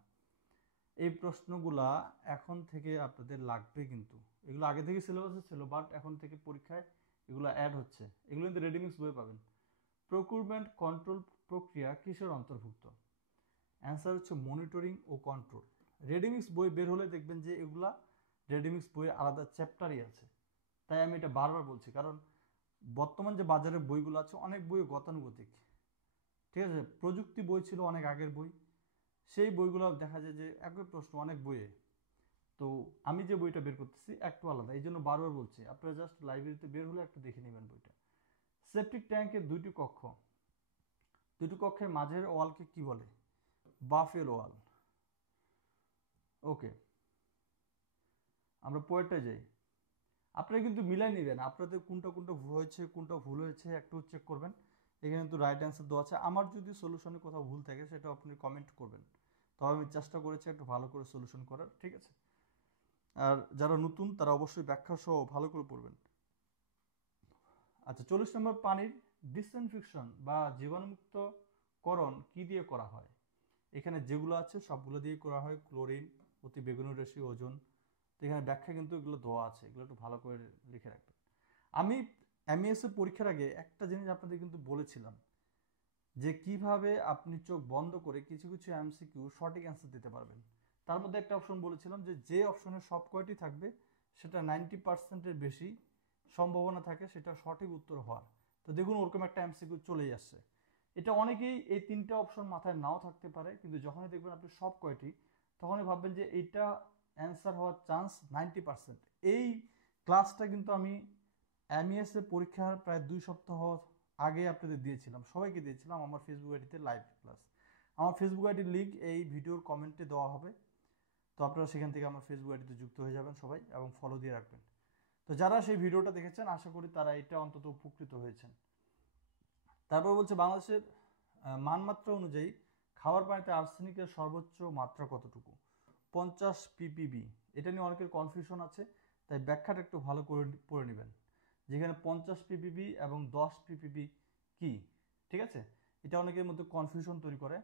এই প্রশ্নগুলা এখন থেকে আপনাদের লাগবে কিন্তু, এগুলো আগে থেকে সিলেবাসে ছিল, বাট এখন থেকে পরীক্ষায় এগুলো অ্যাড হচ্ছে। এগুলো কিন্তু রেডিমিক্স বই পাবেন। প্রকিউরমেন্ট কন্ট্রোল প্রক্রিয়া কিসের অন্তর্ভুক্ত? অ্যান্সার হচ্ছে মনিটরিং ও কন্ট্রোল। রেডিমিক্স বই বের হলে দেখবেন যে এগুলা রেডিমিক্স বইয়ের আলাদা চ্যাপ্টারই আছে। তাই আমি এটা বারবার বলছি, কারণ বর্তমান যে বাজারে বইগুলো আছে অনেক বই গতানুগতিক। ঠিক আছে, প্রযুক্তি বই ছিল অনেক আগের বই, সেই বইগুলো দেখা যায় যে একই প্রশ্ন অনেক বইয়ে। তো আমি যে বইটা বের করতেছি একটু আলাদা, এই জন্য বারবার বলছি আপনারা জাস্ট লাইব্রেরিতে বের হলে একটু দেখে নেবেন বইটা। সেপটিক ট্যাঙ্কের দুইটি কক্ষের মাঝের ওয়ালকে কি বলে? বাফেল ওয়াল। ওকে, আমরা পরেরটা যাই। আপনারা কিন্তু মিলাই নেবেন, আপনাদের কোনটা কোনটা হয়েছে কোনটা ভুল হয়েছে একটু চেক করবেন। এখানে কিন্তু রাইট অ্যান্সার দেওয়া আছে। আমার যদি সলিউশনে কোথাও ভুল থাকে সেটা আপনি কমেন্ট করবেন, তবে আমি চেষ্টা করেছি একটু ভালো করে সলিউশন করার। ঠিক আছে। আর যারা নতুন তারা অবশ্যই ব্যাখ্যা সহ ভালো করে পড়বেন। আচ্ছা, 40 নম্বর, পানির ডিসইনফেকশন বা জীবাণুমুক্তকরণ কি দিয়ে করা হয়? এখানে যেগুলো আছে সবগুলো দিয়ে করা হয়। ক্লোরিন, অতি বেগুনি রশ্মি, ওজন। তো এখানে ব্যাখ্যা কিন্তু এগুলো দেওয়া আছে, এগুলো একটু ভালো করে লিখে রাখবেন। আমি এমইএস এর পরীক্ষার আগে একটা জিনিস আপনাদের কিন্তু বলেছিলাম যে কিভাবে আপনি চোখ বন্ধ করে কিছু কিছু এমসিকিউ সঠিক অ্যান্সার দিতে পারবেন। তার মধ্যে একটা অপশন বলেছিলাম যে অপশনের সব কয়টি থাকবে সেটা 90%-এর বেশি সম্ভাবনা থাকে সেটা সঠিক উত্তর হওয়ার। তো দেখুন ওরকম একটা এমসিকিউ চলেই আসছে। এটা অনেকেই এই 3টা অপশন মাথায় নাও থাকতে পারে, কিন্তু যখনই দেখবেন আপনি সব কয়টি, তখনই ভাববেন যে এইটা অ্যান্সার হওয়ার চান্স 90%। এই ক্লাসটা কিন্তু আমি এমইএস এর পরীক্ষার প্রায় 2 সপ্তাহ আগে আপনাদের দিয়েছিলাম, সবাইকে দিয়েছিলাম আমার ফেসবুক আইডিতে লাইভ ক্লাস। আমার ফেসবুক আইডির লিঙ্ক এই ভিডিওর কমেন্টে দেওয়া হবে, তো আপনারা সেখান থেকে আমার ফেসবুক আইডিতে যুক্ত হয়ে যাবেন সবাই এবং ফলো দিয়ে রাখবেন। তো যারা সেই ভিডিওটা দেখেছেন আশা করি তারা এটা অন্তত উপকৃত হয়েছেন। তারপর বলছে বাংলাদেশের মানমাত্রা অনুযায়ী খাবার পানিতে আর্সেনিকের সর্বোচ্চ মাত্রা কতটুকু? 50 ppb। এটা নিয়ে অনেকের কনফিউশন আছে, তাই ব্যাখ্যাটা একটু ভালো করে পড়ে নেবেন, যেখানে 50 ppb এবং 10 ppb কি। ঠিক আছে, এটা অনেকের মধ্যে কনফিউশন তৈরি করে।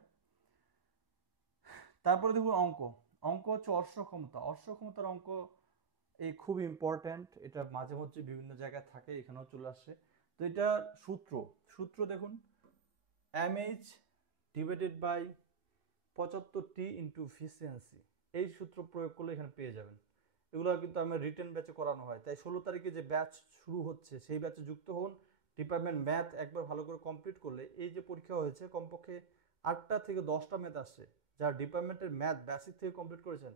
তারপরে দেখুন অঙ্ক হচ্ছে অর্শ ক্ষমতার অঙ্ক। এই খুব ইম্পর্ট্যান্ট, এটা মাঝে মধ্যে বিভিন্ন জায়গায় থাকে, এখানেও চলে আসে। তো এটা সূত্র দেখুন, mh divided by 75t into VCNC. এই সূত্র প্রয়োগ করলে এখানে পেয়ে যাবেন। এগুলো কিন্তু আমার রিটেন ব্যাচে করানো হয়, তাই 16 তারিখে যে ব্যাচ শুরু হচ্ছে সেই ব্যাচে যুক্ত হন। ডিপার্টমেন্ট ম্যাথ একবার ভালো করে কমপ্লিট করলে, এই যে পরীক্ষা হয়েছে কমপক্ষে 8টা থেকে 10টা ম্যাথ আসছে, যারা ডিপার্টমেন্টের ম্যাথ বেসিক থেকে কমপ্লিট করেছেন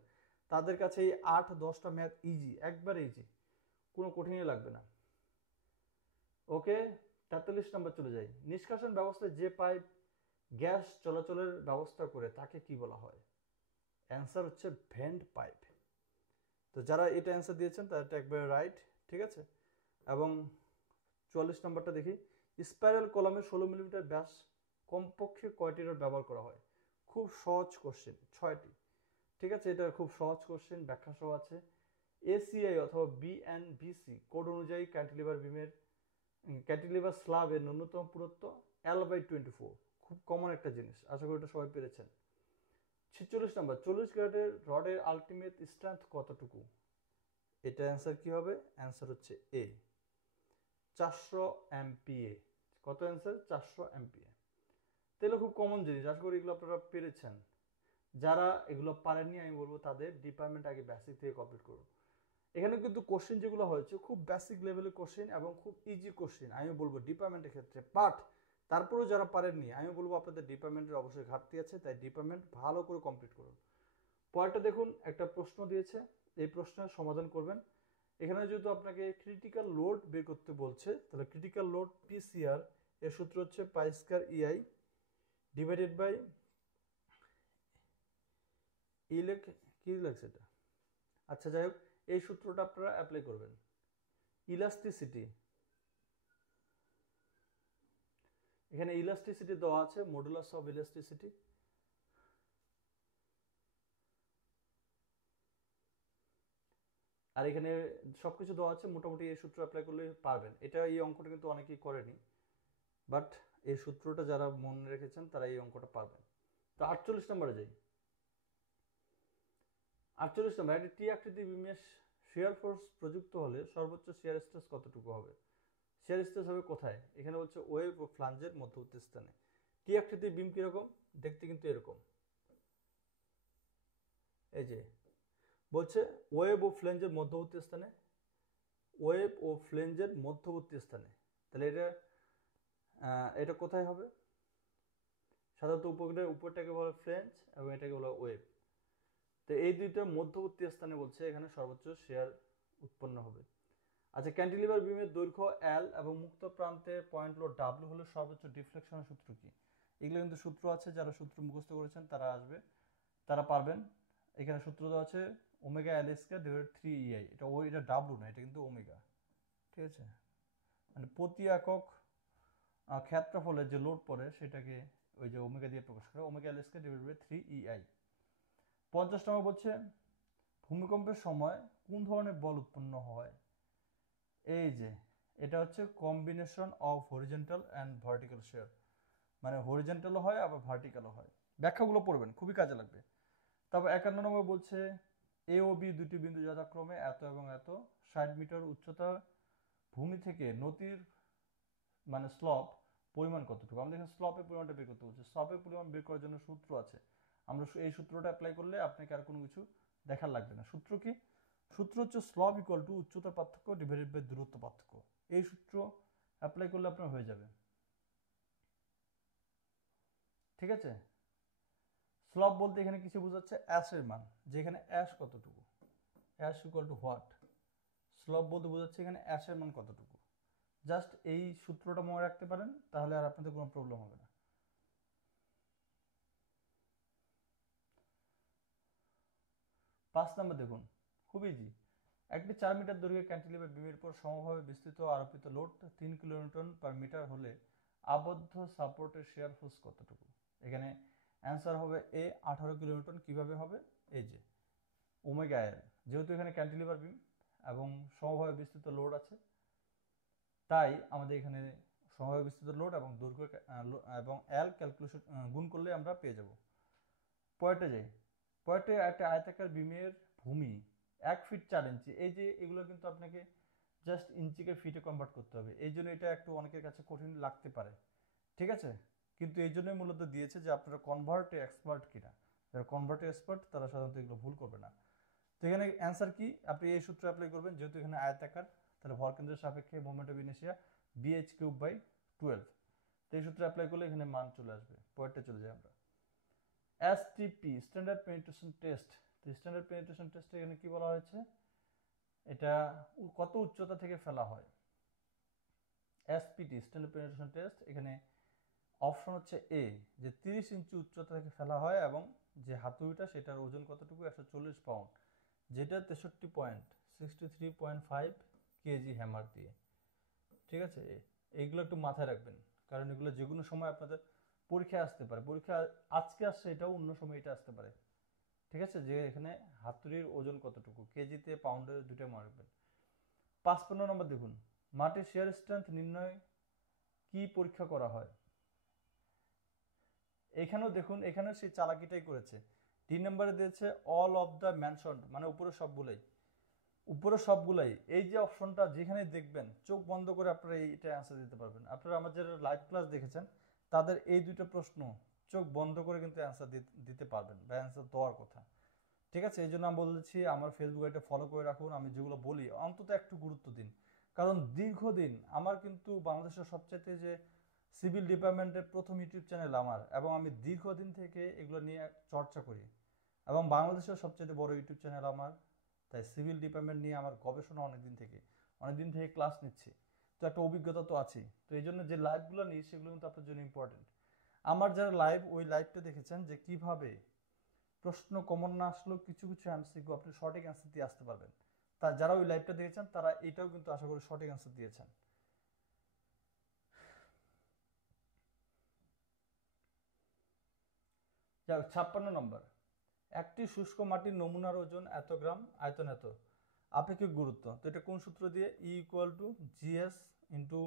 তাদের কাছে এই 8-10টা ম্যাথ ইজি, একবারে ইজি, কোনো কঠিনই লাগবে না। ওকে, 43 নম্বর চলে যাই। নিষ্কাশন ব্যবস্থায় যে পাইপ গ্যাস চলাচলের ব্যবস্থা করে তাকে কি বলা হয়? অ্যান্সার হচ্ছে ভেন্ট পাইপ। তো যারা এটা অ্যান্সার দিয়েছেন তারা একবারে রাইট। ঠিক আছে। এবং 44 নম্বরটা দেখি, স্পাইরাল কলামে 16 মিলিমিটার ব্যাস কমপক্ষে কয়টি রড ব্যবহার করা হয়? খুব সহজ কোশ্চেন, 6টি। ঠিক আছে, এটা খুব সহজ কোশ্চেন, ব্যাখ্যা সহ আছে। এসিআই অথবা বিএনবিসি কোড অনুযায়ী ক্যান্টিলিভার স্ল্যাবের ন্যূনতম পুরুত্ব L/24। খুব কমন একটা জিনিস, আশা করি এটা সবাই পেরেছেন। 46 নম্বর, 40 গ্রেডের রডের আলটিমেট স্ট্রেংথ কতটুকু? এটা অ্যান্সার কি হবে? অ্যান্সার হচ্ছে এ, 400 MPa। কত অ্যান্সার? 400 MPa। তাহলে খুব কমন জিনিস, আশা করি এগুলো আপনারা পেরেছেন। যারা এগুলো পারেননি আমি বলবো তাদের ডিপার্টমেন্ট আগে বেসিক থেকে কমপ্লিট করুন। এখানে কিন্তু কোশ্চেন যেগুলো হয়েছে খুব বেসিক লেভেলের কোশ্চেন এবং খুব ইজি কোশ্চেন আমি বলবো ডিপার্টমেন্টের ক্ষেত্রে। বাট তারপরেও যারা পারেননি আমি বলবো আপনাদের ডিপার্টমেন্টের অবশ্যই ঘাটতি আছে, তাই ডিপার্টমেন্ট ভালো করে কমপ্লিট করুন। পরেরটা দেখুন, একটা প্রশ্ন দিয়েছে, এই প্রশ্নের সমাধান করবেন। এখানে যেহেতু আপনাকে ক্রিটিক্যাল লোড বের করতে বলছে, তাহলে ক্রিটিক্যাল লোড পিসিআর এর সূত্র হচ্ছে pi square EI divided by কি লাগছে এটা, আচ্ছা যাই হোক, এই সূত্রটা আপনারা অ্যাপ্লাই করবেন। ইলাস্টিসিটি, এখানে ইলাস্টিসিটি দেওয়া আছে, মডুলাস অফ ইলাস্টিসিটি, আর এখানে সবকিছু দেওয়া আছে, মোটামুটি এই সূত্র অ্যাপ্লাই করলে পারবেন। এটা এই অঙ্কটা কিন্তু অনেকেই করেনি, বাট এই সূত্রটা যারা মনে রেখেছেন তারা এই অঙ্কটা পারবেন। তো 48 নম্বরে যাই। 48 নম্বর, একটি টি আকৃতি বিমে শিয়ার ফোর্স প্রযুক্ত হলে সর্বোচ্চ শিয়ার স্ট্রেস কতটুকু হবে? শিয়ার স্ট্রেস হবে কোথায়? এখানে বলছে ওয়েভ ও ফ্লাঞ্জের মধ্যবর্তী স্থানে। টি আকৃতির বিম কিরকম দেখতে? কিন্তু এরকম, এই যে বলছে ওয়েভ ও ফ্লেঞ্জের মধ্যবর্তী স্থানে, ওয়েভ ও ফ্লেঞ্জের মধ্যবর্তী স্থানে। তাহলে এটা কোথায় হবে? সাধারণত উপরটাকে বলা ফ্লেঞ্জ এবং এটাকে বলা ওয়েভ। তো এই দুইটার মধ্যবর্তী স্থানে বলছে এখানে সর্বোচ্চ শেয়ার উৎপন্ন হবে। আচ্ছা, ক্যান্টিলিভার বিমের দৈর্ঘ্য এল এবং মুক্ত প্রান্তের পয়েন্ট লোড ডাব্লিউ হলে সর্বোচ্চ ডিফ্লেকশনের সূত্র কি? এগুলো কিন্তু সূত্র আছে, যারা সূত্র মুখস্থ করেছেন তারা পারবেন। এখানে সূত্র দেওয়া আছে omega L square divided 3 EI। এটা ডাব্লিউ না, এটা কিন্তু ওমেগা। ঠিক আছে, মানে প্রতি একক ক্ষেত্রফলের যে লোড পড়ে সেটাকে ওই যে ওমেগা দিয়ে প্রকাশ করে, omega L square divided by 3 EI। 50 number বলছে ভূমিকম্পের সময় কোন ধরনের বল উৎপন্ন হয়? এই যে এটা হচ্ছে combination of horizontal and vertical shear, মানে হরিজন্টালও হয় আবার ভার্টিক্যালও হয়। ব্যাখ্যাগুলো পড়বেন, খুবই কাজে লাগবে। তারপর 51 নম্বর বলছে এ ও বি দুটি বিন্দু যথাক্রমে এত এবং এত 60 মিটার উচ্চতা ভূমি থেকে নদীর মানে স্লপ পরিমাণ কতটুকু? আমাদের এখানে স্লপের পরিমাণটা বের করতে বলছে। স্লপের পরিমাণ বের করার জন্য সূত্র আছে, আমরা এই সূত্রটা অ্যাপ্লাই করলে আপনাকে আর কোনো কিছু দেখার লাগবে না। সূত্র কি? সূত্র হচ্ছে স্লপ ইকুয়াল টু উচ্চতার পার্থক্য ডিভাইডেড বাই দূরত্ব পার্থক্য। এই সূত্র অ্যাপ্লাই করলে আপনার হয়ে যাবে। ঠিক আছে, স্লপ বলতে এখানে কিছু বোঝাচ্ছে অ্যাশের মান, যেখানে অ্যাশ কতটুকু, ash equal to what. Slope বলতে বোঝাচ্ছে এখানে অ্যাশের মান কতটুকু। জাস্ট এই সূত্রটা মনে রাখতে পারেন, তাহলে আর আপনাদের কোনো প্রবলেম হবে না। 5 নম্বর দেখুন, খুব ইজি। একটি 4 মিটার দৈর্ঘ্যের ক্যান্টিলিভার বিমের উপর সমভাবে বিস্তৃত আরোপিত লোড 3 কিলোনিউটন পার মিটার হলে আবদ্ধ সাপোর্টের শেয়ার ফোর্স কতটুকু? এখানে অ্যান্সার হবে এ 18 কিলোনিউটন। কিভাবে হবে? এই যে ওমেগা এল, যেহেতু এখানে ক্যান্টিলিভার বিম এবং সমভাবে বিস্তৃত লোড আছে, তাই আমাদের এখানে সমভাবে বিস্তৃত লোড এবং দৈর্ঘ্য এবং এল ক্যালকুলেশন গুণ করলে আমরা পেয়ে যাব। পয়েন্টে যাই। পয়েন্টে একটা আয়তাকার বিমের ভূমি 1 ফিট 4 ইঞ্চি। এই যে এগুলো কিন্তু আপনাকে জাস্ট ইঞ্চিকে ফিটে কনভার্ট করতে হবে, এই জন্য এটা একটু অনেকের কাছে কঠিন লাগতে পারে। ঠিক আছে, কিন্তু এই জন্যই মূলত দিয়েছে যে আপনারা কনভার্টে এক্সপার্ট কিনা। যারা কনভার্টে এক্সপার্ট তারা সাধারণত এগুলো ভুল করবে না। তো এখানে অ্যান্সার কি? আপনি এই সূত্র অ্যাপ্লাই করবেন, যেহেতু এখানে আয়তাকার, তাহলে ভরকেন্দ্রের সাপেক্ষে মোমেন্ট অফ ইনার্শিয়া BH3/12। তো এই সূত্র অ্যাপ্লাই করলে এখানে মান চলে আসবে। পয়েন্টে চলে যাই আমরা। STP standard penetration test. তো স্ট্যান্ডার্ড পেনিট্রেশন টেস্টে এখানে কি বলা হয়েছে? এটা কত উচ্চতা থেকে ফেলা হয়? SPT স্ট্যান্ডার্ড পেনিট্রেশন টেস্ট, এখানে অপশন হচ্ছে এ, যে 30 ইঞ্চি উচ্চতা থেকে ফেলা হয় এবং যে হাতুড়িটা সেটার ওজন কতটুকু? 140 পাউন্ড, যেটা 63.5 কেজি হ্যামার দিয়ে। ঠিক আছে, এইগুলো একটু মাথায় রাখবেন, কারণ এগুলো যে কোনো সময় আপনাদের পরীক্ষায় আসতে পারে। পরীক্ষা আজকে আসছে, এটাও অন্য সময় এটা আসতে পারে। ঠিক আছে, যে এখানে হাতুড়ির ওজন কতটুকু, কেজিতে পাউন্ডে দুটো মনে রাখবেন। 55 নম্বর দেখুন, মাটির শিয়ার স্ট্রেংথ নির্ণয় কি পরীক্ষা করা হয়? এখানেও দেখুন, এখানেও সেই চালাকিটাই করেছে। 3 নম্বরে দিয়েছে অল অফ দ্য মেনশন, মানে উপরে সবগুলাই। এই যে অপশনটা যেখানে দেখবেন, চোখ বন্ধ করে আপনারা এইটা অ্যান্সার দিতে পারবেন। আপনারা আমার যারা লাইভ ক্লাস দেখেছেন তাদের এই দুটো প্রশ্ন চোখ বন্ধ করে কিন্তু অ্যান্সার দিতে পারবেন, বা অ্যান্সার দেওয়ার কথা। ঠিক আছে, এই জন্য আমি বলছি আমার ফেসবুক আইডিটা ফলো করে রাখুন। আমি যেগুলো বলি অন্তত একটু গুরুত্ব দিন, কারণ দীর্ঘদিন আমার কিন্তু বাংলাদেশের সবচাইতে যে সিভিল ডিপার্টমেন্টের প্রথম ইউটিউব চ্যানেল আমার, এবং আমি দীর্ঘদিন থেকে এগুলো নিয়ে চর্চা করি, এবং বাংলাদেশের সবচেয়ে বড় ইউটিউব চ্যানেল আমার তাই সিভিল ডিপার্টমেন্ট নিয়ে আমার গবেষণা অনেকদিন থেকে ক্লাস নিচ্ছি, তো একটা অভিজ্ঞতা তো আছেই। তো এই জন্য যে লাইভগুলো নিই সেগুলো কিন্তু আপনার জন্য ইম্পর্টেন্ট। আমার যারা লাইভ, ওই লাইভটা দেখেছেন যে কিভাবে প্রশ্ন কমন না আসলেও কিছু কিছু এমসিকিউ আপনি সঠিক অ্যান্সার দিয়ে আসতে পারবেন। তা যারা ওই লাইভটা দেখেছেন তারা এটাও কিন্তু আশা করি সঠিক অ্যান্সার দিয়েছেন। যাই হোক, 56 নম্বর, একটি শুষ্ক মাটির নমুনার ওজন এত গ্রাম, আয়তন এত, আপেক্ষিক গুরুত্ব। তো এটা কোন সূত্র দিয়ে? E equal to GS into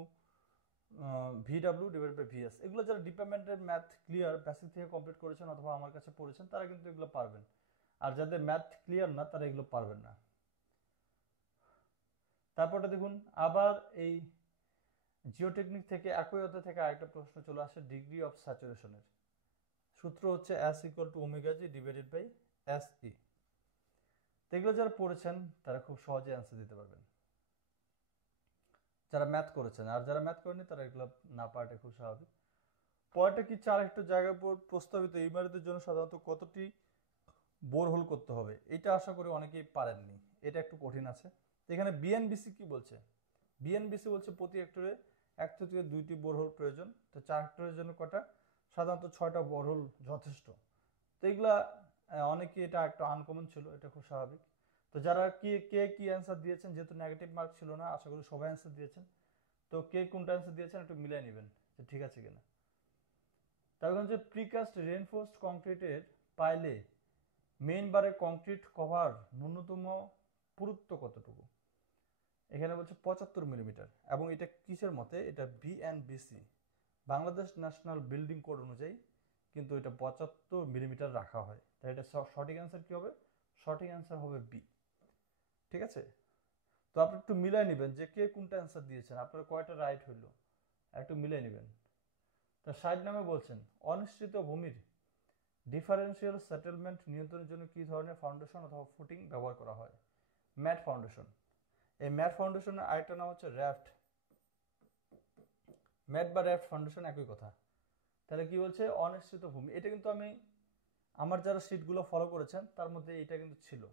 VW divide by VS. এগুলো যারা ডিপার্টমেন্টের ম্যাথ ক্লিয়ার, বেসিক থেকে কমপ্লিট করেছেন অথবা আমার কাছে পড়েছেন, তারা কিন্তু এগুলো পারবেন। আর যাদের ম্যাথ ক্লিয়ার না তারা এগুলো পারবেন না। তারপরটা দেখুন, আবার এই জিওটেকনিক থেকে একই অধ্যায় থেকে আরেকটা প্রশ্ন চলে আসে, ডিগ্রি অফ স্যাচুরেশনের। সূত্র হচ্ছে S equal to omega G divided by S E. এগুলো যারা পড়েছেন তারা খুব সহজে অ্যান্সার দিতে পারবেন, যারা ম্যাথ করেছেন। আর যারা ম্যাথ করেনি তারা এগুলো না পারাটা খুব স্বাভাবিক। পরেরটা কি, 4 হেক্টর জায়গার উপর প্রস্তাবিত ইমারতের জন্য সাধারণত কতটি বোরহোল করতে হবে? এটা আশা করি অনেকেই পারেননি, এটা একটু কঠিন আছে। এখানে বিএনবিসি কি বলছে? বিএনবিসি বলছে প্রতি হেক্টরে 1 থেকে 2টি বোরহোল প্রয়োজন। তো 4 হেক্টরের জন্য কটা? সাধারণত 6টা বোরহোল যথেষ্ট। তো এগুলা অনেকে এটা একটা আনকমন ছিল, এটা খুব স্বাভাবিক। তো যারা কি অ্যান্সার দিয়েছেন, যেহেতু নেগেটিভ মার্ক ছিল না, আশা করি সবাই অ্যান্সার দিয়েছেন। তো কে কোনটা অ্যান্সার দিয়েছেন একটু মিলাই নেবেন যে ঠিক আছে কিনা। তারপর হচ্ছে প্রিকাস্ট রেনফোর্সড কংক্রিটের পাইলে মেইন বারের কংক্রিট কভার ন্যূনতম পুরুত্ব কতটুকু? এখানে বলছে 75 মিলিমিটার, এবং এটা কিসের মতে? এটা BNBC, Bangladesh national building code অনুযায়ী কিন্তু এটা 75 মিলিমিটার রাখা হয়। তাই এটা সঠিক অ্যান্সার কি হবে? সঠিক অ্যান্সার হবে বি। ঠিক আছে, তো আপনি একটু মিলাই নেবেন যে কে কোনটা অ্যান্সার দিয়েছেন, আপনার কয়টা রাইট হইলো একটু মিলাই নেবেন। তা 60 নামে বলছেন, অনিশ্চিত ভূমির ডিফারেন্সিয়াল সেটেলমেন্ট নিয়ন্ত্রণের জন্য কি ধরনের ফাউন্ডেশন অথবা ফুটিং ব্যবহার করা হয়? Mat foundation. এই ম্যাট ফাউন্ডেশনের আরেকটা নাম হচ্ছে র্যাফট। ম্যাট বা র্যাফট ফাউন্ডেশন একই কথা। তাহলে কি বলছে? অনিশ্চিত ভূমি। এটা কিন্তু আমি আমার যারা শিটগুলো ফলো করেছেন তার মধ্যে এটা কিন্তু ছিল।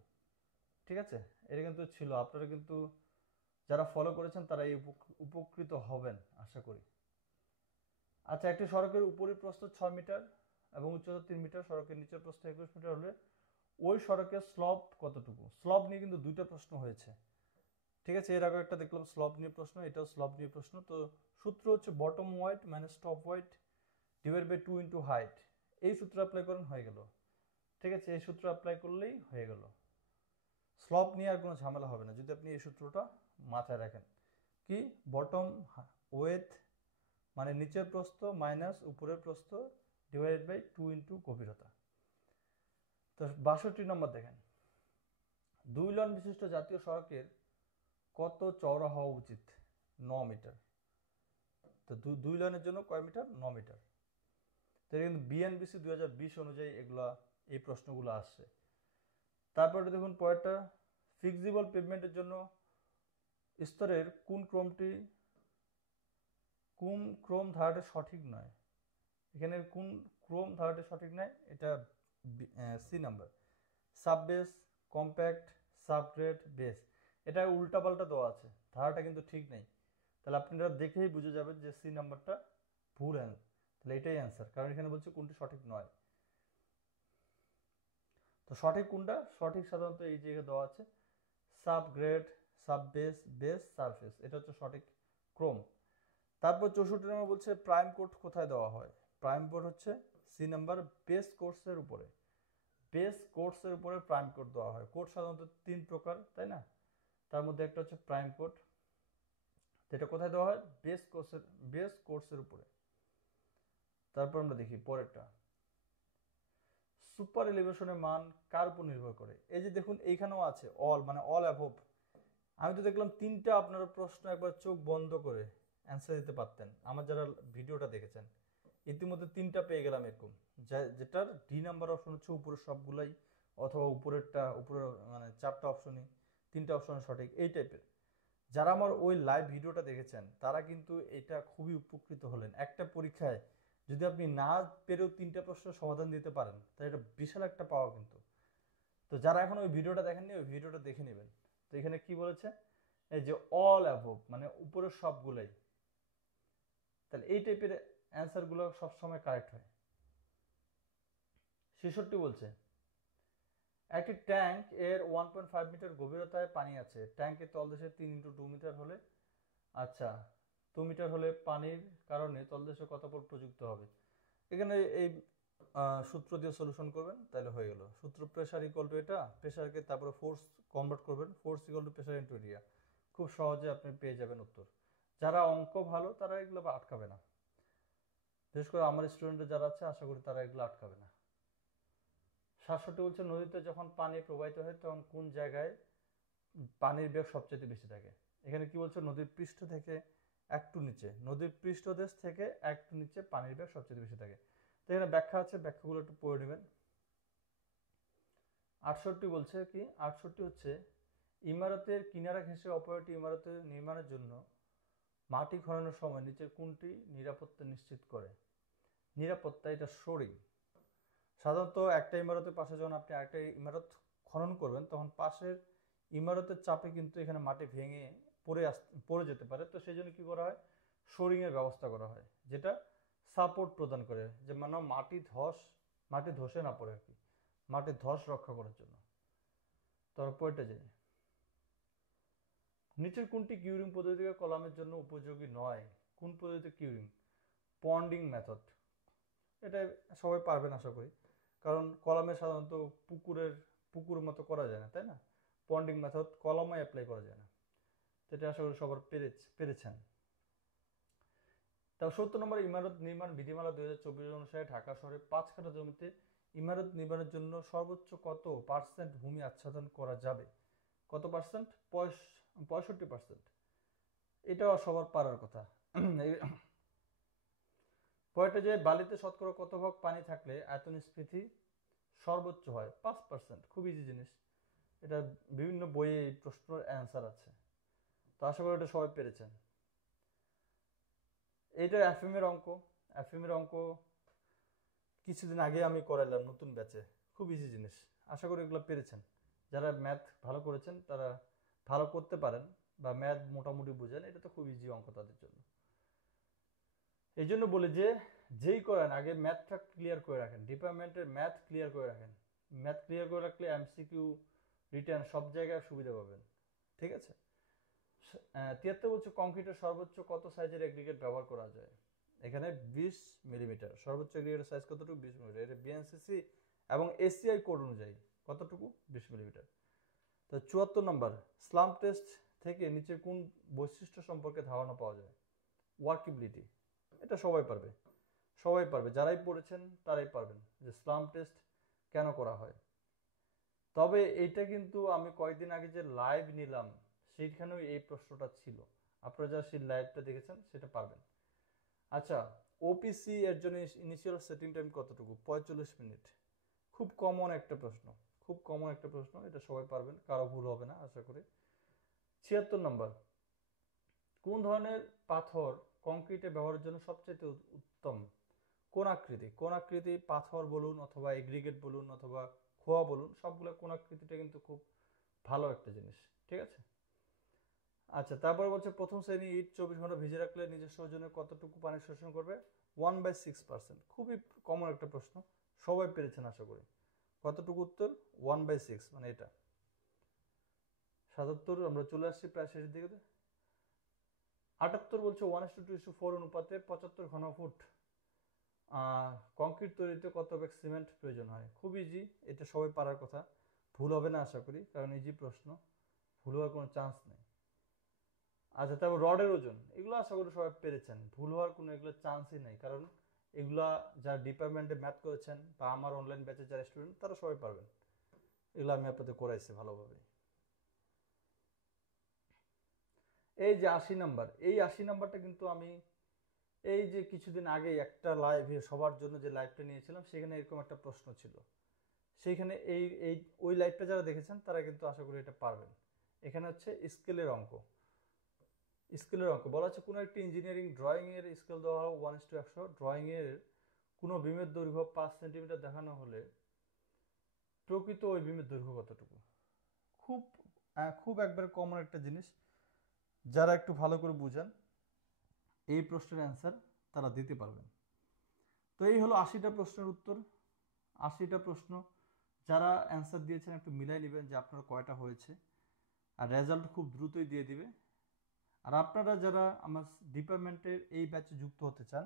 ঠিক আছে, এটা কিন্তু ছিল। আপনারা কিন্তু যারা ফলো করেছেন তারা এই উপকৃত হবেন আশা করি। আচ্ছা, একটি সড়কের উপরের প্রস্থ 6 মিটার এবং উচ্চতা 3 মিটার, সড়কের নিচের প্রস্থ 21 মিটার হলে ওই সড়কের স্লপ কতটুকু? স্লপ নিয়ে কিন্তু দুইটা প্রশ্ন হয়েছে। ঠিক আছে, এর আগে একটা দেখলাম স্লপ নিয়ে প্রশ্ন, এটাও স্লপ নিয়ে প্রশ্ন। তো সূত্র হচ্ছে bottom wide minus top wide divide by 2 into height. এই সূত্র অ্যাপ্লাই করেন, হয়ে গেল। ঠিক আছে, এই সূত্র অ্যাপ্লাই করলেই হয়ে গেল। স্লপ নিয়ে আর কোনো ঝামেলা হবে না যদি আপনি এই সূত্রটা মাথায় রাখেন। কি? বটম ওয়েথ মানে নিচের প্রস্থ মাইনাস উপরের প্রস্থ ডিভাইডেড বাই 2 ইন্টু গভীরতা। তো 62 নম্বর দেখেন, 2 লেন বিশিষ্ট জাতীয় সড়কের কত চওড়া হওয়া উচিত? 9 মিটার। তো 2 লেনের জন্য কয় মিটার? 9 মিটার। তো কিন্তু বিএনবিসি 2020 অনুযায়ী এগুলা, এই প্রশ্নগুলো আসছে। তারপরে দেখুন পরেরটা, ফিক্সিবল পেভমেন্টের জন্য স্তরের কোন ক্রম ধারাটা সঠিক নয়? এখানে কোন ক্রম ধারাটা সঠিক নয়? এটা C number, sub base, compact, subgrade, base. এটা উল্টাপাল্টা দেওয়া আছে, ধারাটা কিন্তু ঠিক নেই। তাহলে আপনারা দেখেই বুঝে যাবেন যে সি নাম্বারটা ভুল অ্যান্সার। তাহলে এটাই অ্যান্সার, কারণ এখানে বলছে কোনটি সঠিক নয়। তো সঠিক কোনটা? সঠিক সাধারণত এই জায়গায় দেওয়া আছে, subgrade, sub base, base, surface. এটা হচ্ছে সঠিক ক্রম। তারপর 64 নম্বর বলছে প্রাইম কোড কোথায় দেওয়া হয়? প্রাইম কোড হচ্ছে সি নাম্বার, বেস কোর্সের উপরে। বেস কোর্সের উপরে প্রাইম কোড দেওয়া হয়। কোড সাধারণত 3 প্রকার, তাই না? তার মধ্যে একটা হচ্ছে প্রাইম কোড। এটা কোথায় দেওয়া হয়? বেস কোর্সের উপরে। তারপর আমরা দেখি পরেরটা, সুপার এলিভেশনের মান কার উপর নির্ভর করে? এই যে দেখুন এইখানেও আছে অল, মানে অল অ্যাভব। আমি তো দেখলাম 3টা আপনারা প্রশ্ন একবার চোখ বন্ধ করে অ্যান্সার দিতে পারতেন। আমার যারা ভিডিওটা দেখেছেন ইতিমধ্যে 3টা পেয়ে গেলাম এরকম, যেটার ডি নাম্বার অপশন হচ্ছে উপরের সবগুলাই, অথবা উপরের মানে 4টা অপশনই, 3টা অপশন সঠিক, এই টাইপের। যারা আমার ওই লাইভ ভিডিওটা দেখেছেন তারা কিন্তু এটা খুবই উপকৃত হলেন। একটা পরীক্ষায় যদি আপনি না পেরেও 3টা প্রশ্ন সমাধান দিতে পারেন তাহলে এটা বিশাল একটা পাওয়া কিন্তু। তো যারা এখন ওই ভিডিওটা দেখেননি ওই ভিডিওটা দেখে নেবেন। তো এখানে কি বলেছে, এই যে অল অ্যাবভ মানে উপরের সবগুলাই, তাহলে এই টাইপের অ্যান্সারগুলো সবসময় কারেক্ট হয়। 66 বলছে একটি ট্যাঙ্ক এর 1.5 মিটার গভীরতায় পানি আছে, ট্যাঙ্কের তলদেশে 3 × 2 মিটার হলে, আচ্ছা 2 মিটার হলে পানির কারণে তলদেশে কত পল প্রযুক্ত হবে। এখানে এই সূত্র দিয়ে সলিউশন করবেন, তাহলে হয়ে গেল। সূত্র প্রেসার ইকুয়াল টু এটা, প্রেসারকে তারপরে ফোর্স কনভার্ট করবেন, force equal to pressure into area, খুব সহজে আপনি পেয়ে যাবেন উত্তর। যারা অঙ্ক ভালো তারা এগুলো আটকাবে না, বিশেষ করে আমার স্টুডেন্ট যারা আছে আশা করি তারা এগুলো আটকাবে না। 67 বলছে নদীতে যখন পানি প্রবাহিত হয় তখন কোন জায়গায় পানির বেগ সবচেয়ে বেশি থাকে। এখানে কি বলছে, নদীর পৃষ্ঠ থেকে একটু নিচে, নদীর পৃষ্ঠদেশ থেকে একটু নিচে পানির বেগ সবচেয়ে বেশি থাকে। তো এখানে ব্যাখ্যা আছে, ব্যাখ্যাগুলো একটু পড়ে নেবেন। 68 বলছে কি, 68 হচ্ছে ইমারতের কিনারা ঘেঁষে অপর একটি ইমারতের নির্মাণের জন্য মাটি খননের সময় নিচের কোনটি নিরাপত্তা নিশ্চিত করে। নিরাপত্তা এটা শোরিং। সাধারণত একটা ইমারতের পাশে যখন আপনি আরেকটা ইমারত খনন করবেন তখন পাশের ইমারতের চাপে কিন্তু এখানে মাটি ভেঙে পড়ে যেতে পারে। তো সেই জন্য কি করা হয়, শোরিংয়ের ব্যবস্থা করা হয়, যেটা সাপোর্ট প্রদান করে, যে মানে মাটি ধসে না পড়ে আর কি, মাটির ধস রক্ষা করার জন্য। তারপরটা যে নিচের কোনটি কিউরিং পদ্ধতিকে কলামের জন্য উপযোগী নয়। কোন পদ্ধতি কিউরিং? Ponting method. এটা সবাই পারবেন আশা করি, কারণ কলামে সাধারণত পুকুর মতো করা যায় না, তাই না? পন্ডিং মেথড কলামে অ্যাপ্লাই করা যায় না, এটা আশা করি সবার পেরেছেন। তাও 70 নম্বর ইমারত নির্মাণ বিধিমালা 2024 অনুসারে ঢাকা শহরে 5 কাঠা জমিতে ইমারত নির্মাণের জন্য সর্বোচ্চ কত % ভূমি আচ্ছাদন করা যাবে? কত পার্সেন্ট? 65%। এটাও সবার পারার কথা। পরেরটা যে বালিতে শতকরা কত ভাগ পানি থাকলে আয়তন স্ফীতি সর্বোচ্চ হয়? 5%। খুব ইজি জিনিস, এটা বিভিন্ন বইয়ে এই প্রশ্নের অ্যান্সার আছে। তো আশা করি এটা সবাই পেরেছেন। এইটা এফএমের অঙ্ক কিছুদিন আগে আমি করাইলাম নতুন ব্যাচে, খুব ইজি জিনিস। আশা করি এগুলো পেরেছেন। যারা ম্যাথ ভালো করেছেন তারা ভালো করতে পারেন বা ম্যাথ মোটামুটি বুঝেন, এটা তো খুব ইজি অঙ্ক তাদের জন্য। এই জন্য বলি যে যেই করেন আগে ম্যাথটা ক্লিয়ার করে রাখেন, ডিপার্টমেন্টের ম্যাথ ক্লিয়ার করে রাখেন। ম্যাথ ক্লিয়ার করে রাখলে এমসিকিউ রিটার্ন সব জায়গায় সুবিধা পাবেন, ঠিক আছে? 73 বলছে কংক্রিটের সর্বোচ্চ কত সাইজের এগ্রিগেট ব্যবহার করা যায়। এখানে 20 মিলিমিটার সর্বোচ্চ এগ্রিগেটের সাইজ কতটুকু? 20 মিলিমিটার। এটা বিএনসিসি এবং এসিআই কোড অনুযায়ী কতটুকু? 20 মিলিমিটার। তো 74 নম্বর স্লাম্প টেস্ট থেকে নিচে কোন বৈশিষ্ট্য সম্পর্কে ধারণা পাওয়া যায়? ওয়ার্কেবিলিটি। এটা সবাই পারবে, যারাই পড়েছেন তারাই পারবেন যে স্লাম্প টেস্ট কেন করা হয়। তবে এইটা কিন্তু আমি কয়েকদিন আগে যে লাইভ নিলাম সেইখানেও এই প্রশ্নটা ছিল, আপনারা যারা সেই লাইভটা দেখেছেন সেটা পারবেন। আচ্ছা, ওপিসি এর জন্য ইনিশিয়াল সেটিং টাইম কতটুকু? 45 মিনিট। খুব কমন একটা প্রশ্ন, এটা সবাই পারবেন, কারো ভুল হবে না আশা করি। 76 নম্বর কোন ধরনের পাথর কংক্রিটে ব্যবহারের জন্য সবচেয়ে উত্তম? কোন আকৃতি পাথর বলুন অথবা এগ্রিগেট বলুন অথবা খোয়া বলুন, সবগুলো কোন আকৃতিটা কিন্তু খুব ভালো একটা জিনিস, ঠিক আছে? আচ্ছা, তারপরে বলছে প্রথম শ্রেণী ইট 24 ঘন্টা ভিজে রাখলে নিজস্ব ওজনে কতটুকু পানি শোষণ করবে? 1/6%। খুবই কমন একটা প্রশ্ন, সবাই পেরেছেন আশা করি। কতটুকু উত্তর? 1/6, মানে এটা। 77 আমরা চলে আসছি প্রায় শেষের দিকে। 78 বলছে 1:2:4 অনুপাতে 75 ঘনফুট কংক্রিট তৈরিতে কত ব্যাগ সিমেন্ট প্রয়োজন হয়? খুব ইজি, এটা সবাই পারার কথা, ভুল হবে না আশা করি, কারণ ইজি প্রশ্ন, ভুল হওয়ার কোনো চান্স নেই। আচ্ছা, তারপর রডের ওজন, এগুলো আশা করি সবাই পেরেছেন, ভুল হওয়ার কোনো এগুলো চান্সই নেই, কারণ এগুলা যারা ডিপার্টমেন্টে ম্যাথ করেছেন বা আমার অনলাইন ব্যাচে যারা স্টুডেন্ট তারা সবাই পারবেন, এগুলো আমি আপনাদের করাইছি ভালোভাবে। এই যে 80 নাম্বার, এই 80 নাম্বারটা কিন্তু আমি এই যে কিছুদিন আগে একটা লাইভে সবার জন্য যে লাইভটা নিয়েছিলাম সেখানে এরকম একটা প্রশ্ন ছিল, সেইখানে ওই লাইভটা যারা দেখেছেন তারা কিন্তু আশা করি এটা পারবেন। এখানে হচ্ছে স্কেলের অঙ্ক বলা হচ্ছে কোনো একটি ইঞ্জিনিয়ারিং ড্রয়িং এর স্কেল দেওয়া হলো 1:100, ড্রয়িং এর কোনো বিমের দৈর্ঘ্য 5 সেন্টিমিটার দেখানো হলে প্রকৃত ওই বিমের দৈর্ঘ্য কতটুকু? খুব খুব একবারে কমন একটা জিনিস, যারা একটু ভালো করে বুঝেন এই প্রশ্নের অ্যান্সার তারা দিতে পারবেন। তো এই হলো 80টা প্রশ্নের উত্তর। 80টা প্রশ্ন যারা অ্যান্সার দিয়েছেন একটু মিলাই নেবেন যে আপনার কয়টা হয়েছে, আর রেজাল্ট খুব দ্রুতই দিয়ে দিবে। আর আপনারা যারা আমার ডিপার্টমেন্টের এই ব্যাচে যুক্ত হতে চান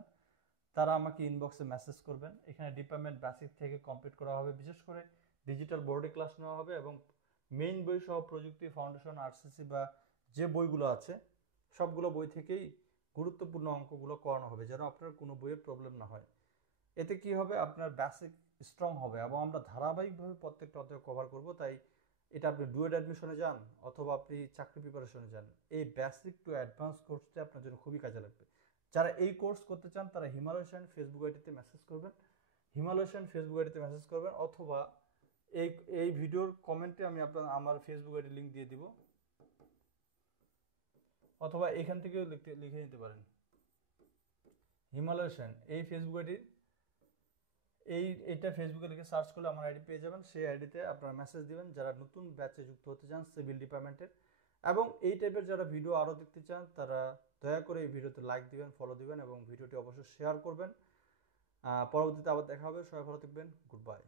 তারা আমাকে ইনবক্সে মেসেজ করবেন। এখানে ডিপার্টমেন্ট বেসিক থেকে কমপ্লিট করা হবে, বিশেষ করে ডিজিটাল বোর্ডে ক্লাস নেওয়া হবে এবং মেইন বই সহ প্রযুক্তি ফাউন্ডেশন, আরসিসি বা যে বইগুলো আছে সবগুলো বই থেকেই গুরুত্বপূর্ণ অঙ্কগুলো করানো হবে, যেন আপনার কোনো বইয়ের প্রবলেম না হয়। এতে কি হবে, আপনার বেসিক স্ট্রং হবে এবং আমরা ধারাবাহিকভাবে প্রত্যেকটা অধ্যায় কভার করব। তাই এটা আপনি ডুয়েট অ্যাডমিশনে যান অথবা আপনি চাকরি প্রিপারেশনে যান, এই বেসিক টু অ্যাডভান্স কোর্সটা আপনার জন্য খুবই কাজে লাগবে। যারা এই কোর্স করতে চান তারা হিমালয়েশন ফেসবুক আইডিতে মেসেজ করবেন, হিমালয়েশন ফেসবুক আইডিতে মেসেজ করবেন, অথবা এই এই ভিডিওর কমেন্টে আমি আমার ফেসবুক আইডি লিঙ্ক দিয়ে দিব, অথবা এখান থেকেও লিখে নিতে পারেন হিমালয়েশন এই ফেসবুক আইডি। এইটা ফেসবুকে লিখে সার্চ করলে আমার আইডি পেয়ে যাবেন। সেই আইডিতে আপনারা মেসেজ দিবেন যারা নতুন ব্যাচে যুক্ত হতে চান সিভিল ডিপার্টমেন্টের, এবং এই টাইপের যারা ভিডিও আরও দেখতে চান তারা দয়া করে এই ভিডিওতে লাইক দিবেন, ফলো দিবেন এবং ভিডিওটি অবশ্যই শেয়ার করবেন। পরবর্তীতে আবার দেখা হবে। সবাই ভালো থাকবেন। Good bye.